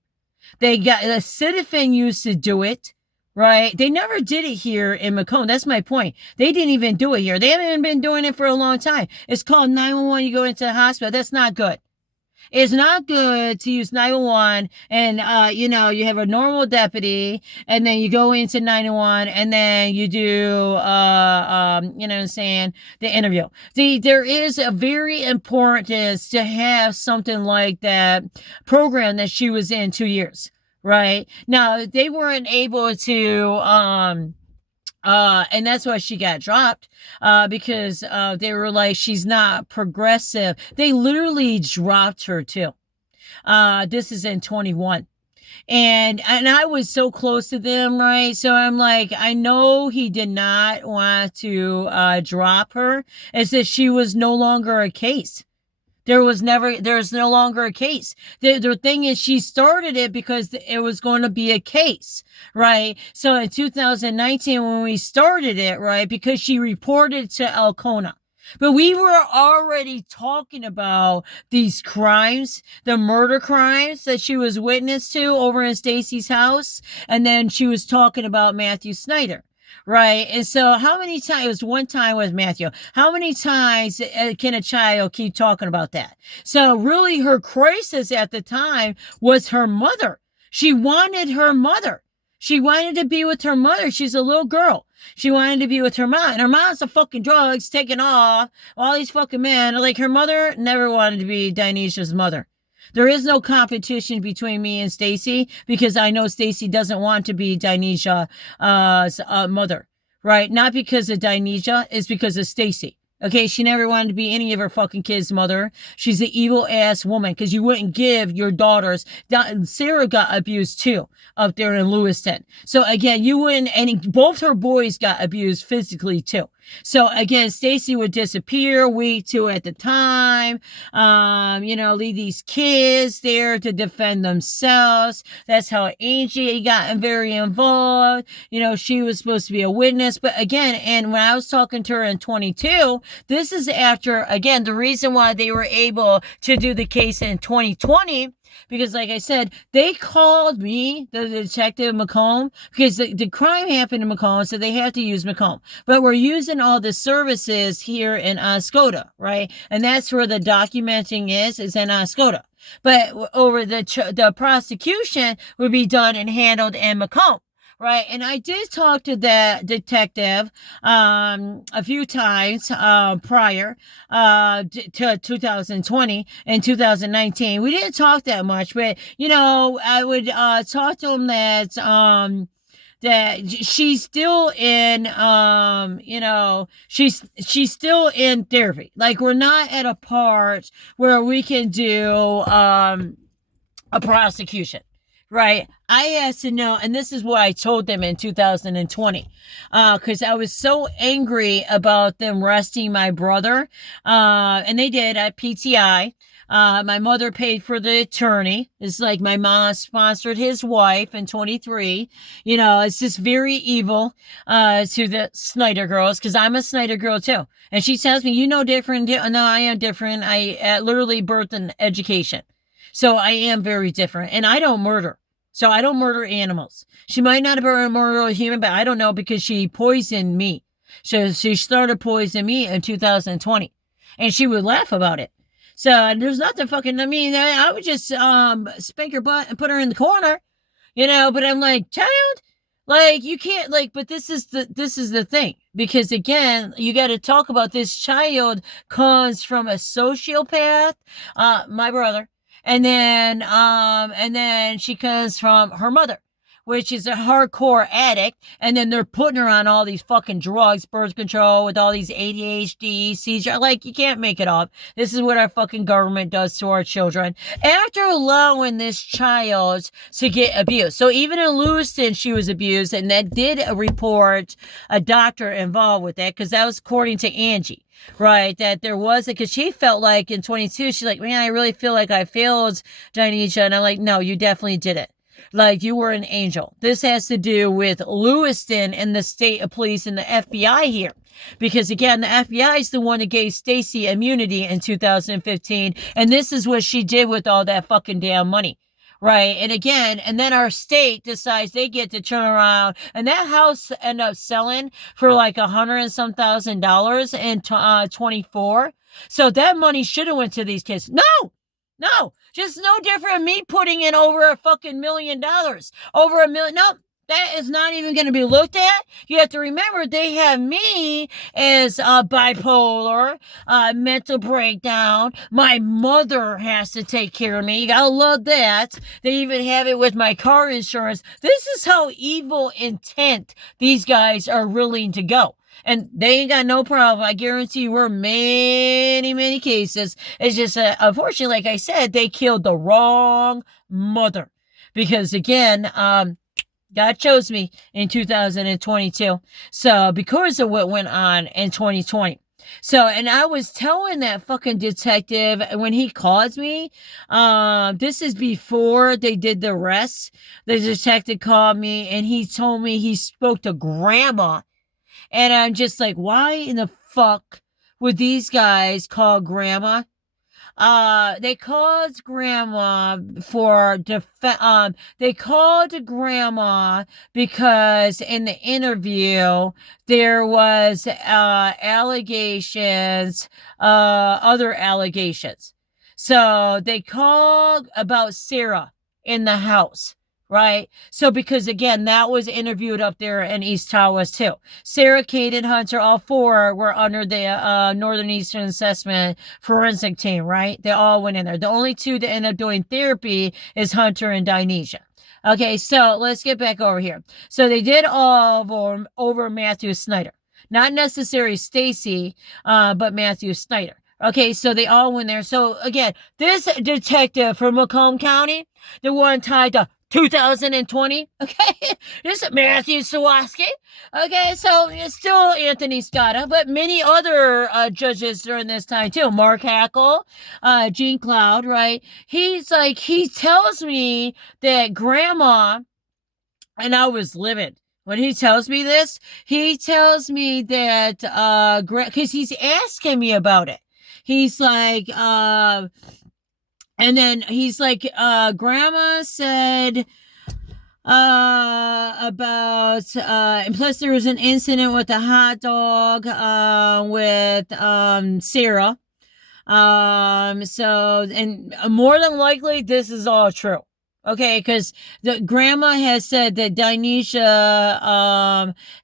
They got the Citizen used to do it. Right? They never did it here in Macomb. That's my point. They didn't even do it here. They haven't even been doing it for a long time. It's called 911. You go into the hospital. That's not good. It's not good to use 911 and, you have a normal deputy and then you go into 911 and then you do, the interview. There is a very importance to have something like that program that she was in 2 years. Right? Now, they weren't able to, And that's why she got dropped, because they were like, she's not progressive. They literally dropped her too. This is in 21. And I was so close to them, right? So I'm like, I know he did not want to drop her. It's that she was no longer a case. There's no longer a case. The thing is, she started it because it was going to be a case, right? So in 2019, when we started it, right, because she reported to Alcona. But we were already talking about these crimes, the murder crimes that she was witness to over in Stacy's house. And then she was talking about Matthew Snyder. Right. And so how many times, it was one time with Matthew, how many times can a child keep talking about that? So really her crisis at the time was her mother. She wanted her mother. She wanted to be with her mother. She's a little girl. She wanted to be with her mom. And her mom's a fucking drugs, taking off, all these fucking men. Like, her mother never wanted to be Dionysia's mother. There is no competition between me and Stacy, because I know Stacy doesn't want to be Dionysia's mother, right? Not because of Dionysia, it's because of Stacy. Okay, she never wanted to be any of her fucking kids' mother. She's an evil ass woman, because you wouldn't give your daughters. Sarah got abused too up there in Lewiston. So again, you wouldn't, and both her boys got abused physically too. So again, Stacy would disappear week 2 at the time, leave these kids there to defend themselves. That's how Angie got very involved. She was supposed to be a witness, but again, and when I was talking to her in 22, this is after, again, the reason why they were able to do the case in 2020, because like I said, they called me, the detective Macomb, because the crime happened in Macomb, so they had to use Macomb. But we're using all the services here in Oscoda, right? And that's where the documenting is in Oscoda. But over the prosecution would be done and handled in Macomb. Right. And I did talk to that detective a few times prior to 2020 and 2019. We didn't talk that much, but, I would talk to him that she's still in, she's still in therapy. Like, we're not at a part where we can do a prosecution. Right. I asked to know, and this is what I told them in 2020, because I was so angry about them arresting my brother, and they did at PTI. My mother paid for the attorney. It's like my mom sponsored his wife in 23. It's just very evil to the Snyder girls, because I'm a Snyder girl too. And she tells me, different. No, I am different. I literally birthed an education. So I am very different, and I don't murder. So I don't murder animals. She might not have murdered a human, but I don't know, because she poisoned me. So she started poisoning me in 2020, and she would laugh about it. So there's nothing fucking, I would just spank her butt and put her in the corner, but I'm like, child, like, you can't, like, but this is the thing, because again, you got to talk about this child comes from a sociopath, my brother. And then she comes from her mother, which is a hardcore addict. And then they're putting her on all these fucking drugs, birth control, with all these ADHD, seizure. Like, you can't make it up. This is what our fucking government does to our children. After allowing this child to get abused. So even in Lewiston, she was abused. And that did report a doctor involved with that, because that was according to Angie. Right, that there was because she felt like in 22, she's like, man, I really feel like I failed Dionysia. And I'm like, no, you definitely did it. Like, you were an angel. This has to do with Lewiston and the state of police and the FBI here. Because again, the FBI is the one that gave Stacy immunity in 2015. And this is what she did with all that fucking damn money. Right. And again, and then our state decides they get to turn around, and that house ended up selling for like $100 and some thousand in 24. So that money should have went to these kids. No, just no different than me putting in over $1 million, over $1 million. No, That is not even going to be looked at. You have to remember they have me as bipolar, mental breakdown. My mother has to take care of me. You gotta love that. They even have it with my car insurance. This is how evil intent these guys are willing to go. And they ain't got no problem. I guarantee you we're many, many cases. It's just, unfortunately, like I said, they killed the wrong mother. Because again, God chose me in 2022. So because of what went on in 2020. So, and I was telling that fucking detective when he calls me, this is before they did the arrest. The detective called me and he told me he spoke to grandma. And I'm just like, why in the fuck would these guys call grandma? They called grandma they called grandma because in the interview there was allegations, other allegations. So they called about Sarah in the house. Right. So because again, that was interviewed up there in East Tawas too. Sarah, Kate, and Hunter, all four were under the Northern Eastern Assessment forensic team, right? They all went in there. The only two that end up doing therapy is Hunter and Dionysia. Okay, so let's get back over here. So they did all over Matthew Snyder. Not necessarily Stacy, but Matthew Snyder. Okay, so they all went there. So again, this detective from Macomb County, the one tied to 2020, okay? This is Matthew Sawaski, okay? So it's still Anthony Scotta, but many other judges during this time too. Mark Hackle, Gene Cloud, right? He's like, he tells me that grandma, and I was livid. When he tells me this, he tells me that, because he's asking me about it. He's like, and then he's like, grandma said about and plus there was an incident with a hot dog with Sarah. So and more than likely this is all true. Okay, because the grandma has said that Dionysia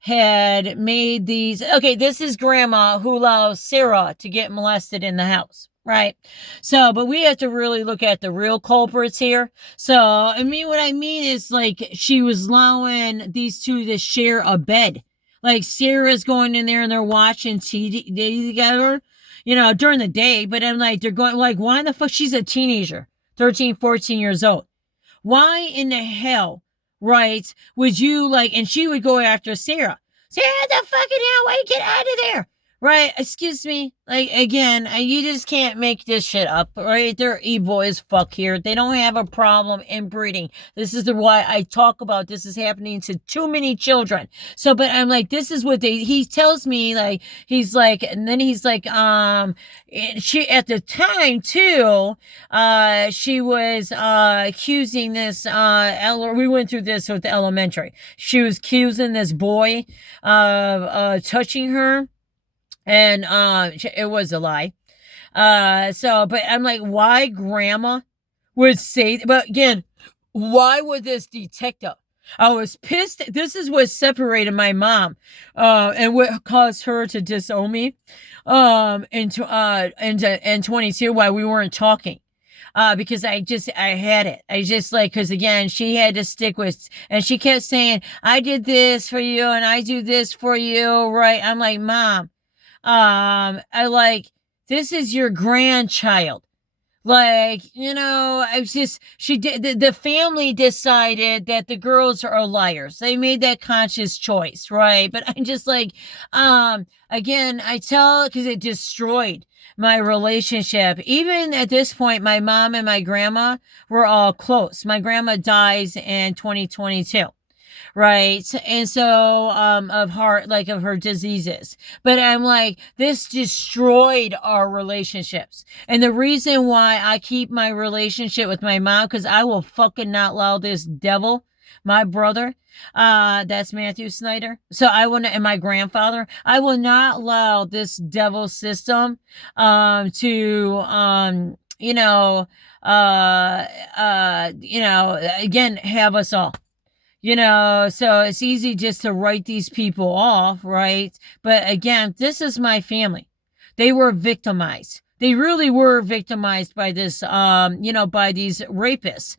had made these. Okay, this is grandma who allows Sarah to get molested in the house. Right. So, but we have to really look at the real culprits here. So, I mean, what I mean is like she was allowing these two to share a bed. Like Sarah's going in there and they're watching TV together, you know, during the day. But I'm like, they're going like, why the fuck? She's a teenager, 13, 14 years old. Why in the hell, right, would you like, and she would go after Sarah. Sarah, the fucking hell, why get out of there? Right, excuse me, like, again, you just can't make this shit up, right? They're evil as fuck here. They don't have a problem inbreeding. This is why I talk about this is happening to too many children. So, but I'm like, this is what he tells me, like, he's like, and then he's like, she, at the time, too, she was, accusing this, we went through this with the elementary. She was accusing this boy of, touching her. And it was a lie. So, but I'm like, why grandma would say, but again, why would this detective? I was pissed. This is what separated my mom, and what caused her to disown me, in 22 while we weren't talking. Because I had it. I just like, cause again, she had to stick with, and she kept saying, I did this for you and I do this for you. Right. I'm like, Mom, I like, this is your grandchild. Like, you know, I was just, she did, the family decided that the girls are liars. They made that conscious choice, right? But I'm just like, again, I tell, because it destroyed my relationship. Even at this point, my mom and my grandma were all close. My grandma dies in 2022. Right. And so, of her diseases. But I'm like, this destroyed our relationships. And the reason why I keep my relationship with my mom, because I will fucking not allow this devil, my brother, that's Matthew Snyder. So I want to, and my grandfather, I will not allow this devil system, to, again, have us all. You know, so it's easy just to write these people off, right? But again, this is my family. They were victimized. They really were victimized by this, by these rapists.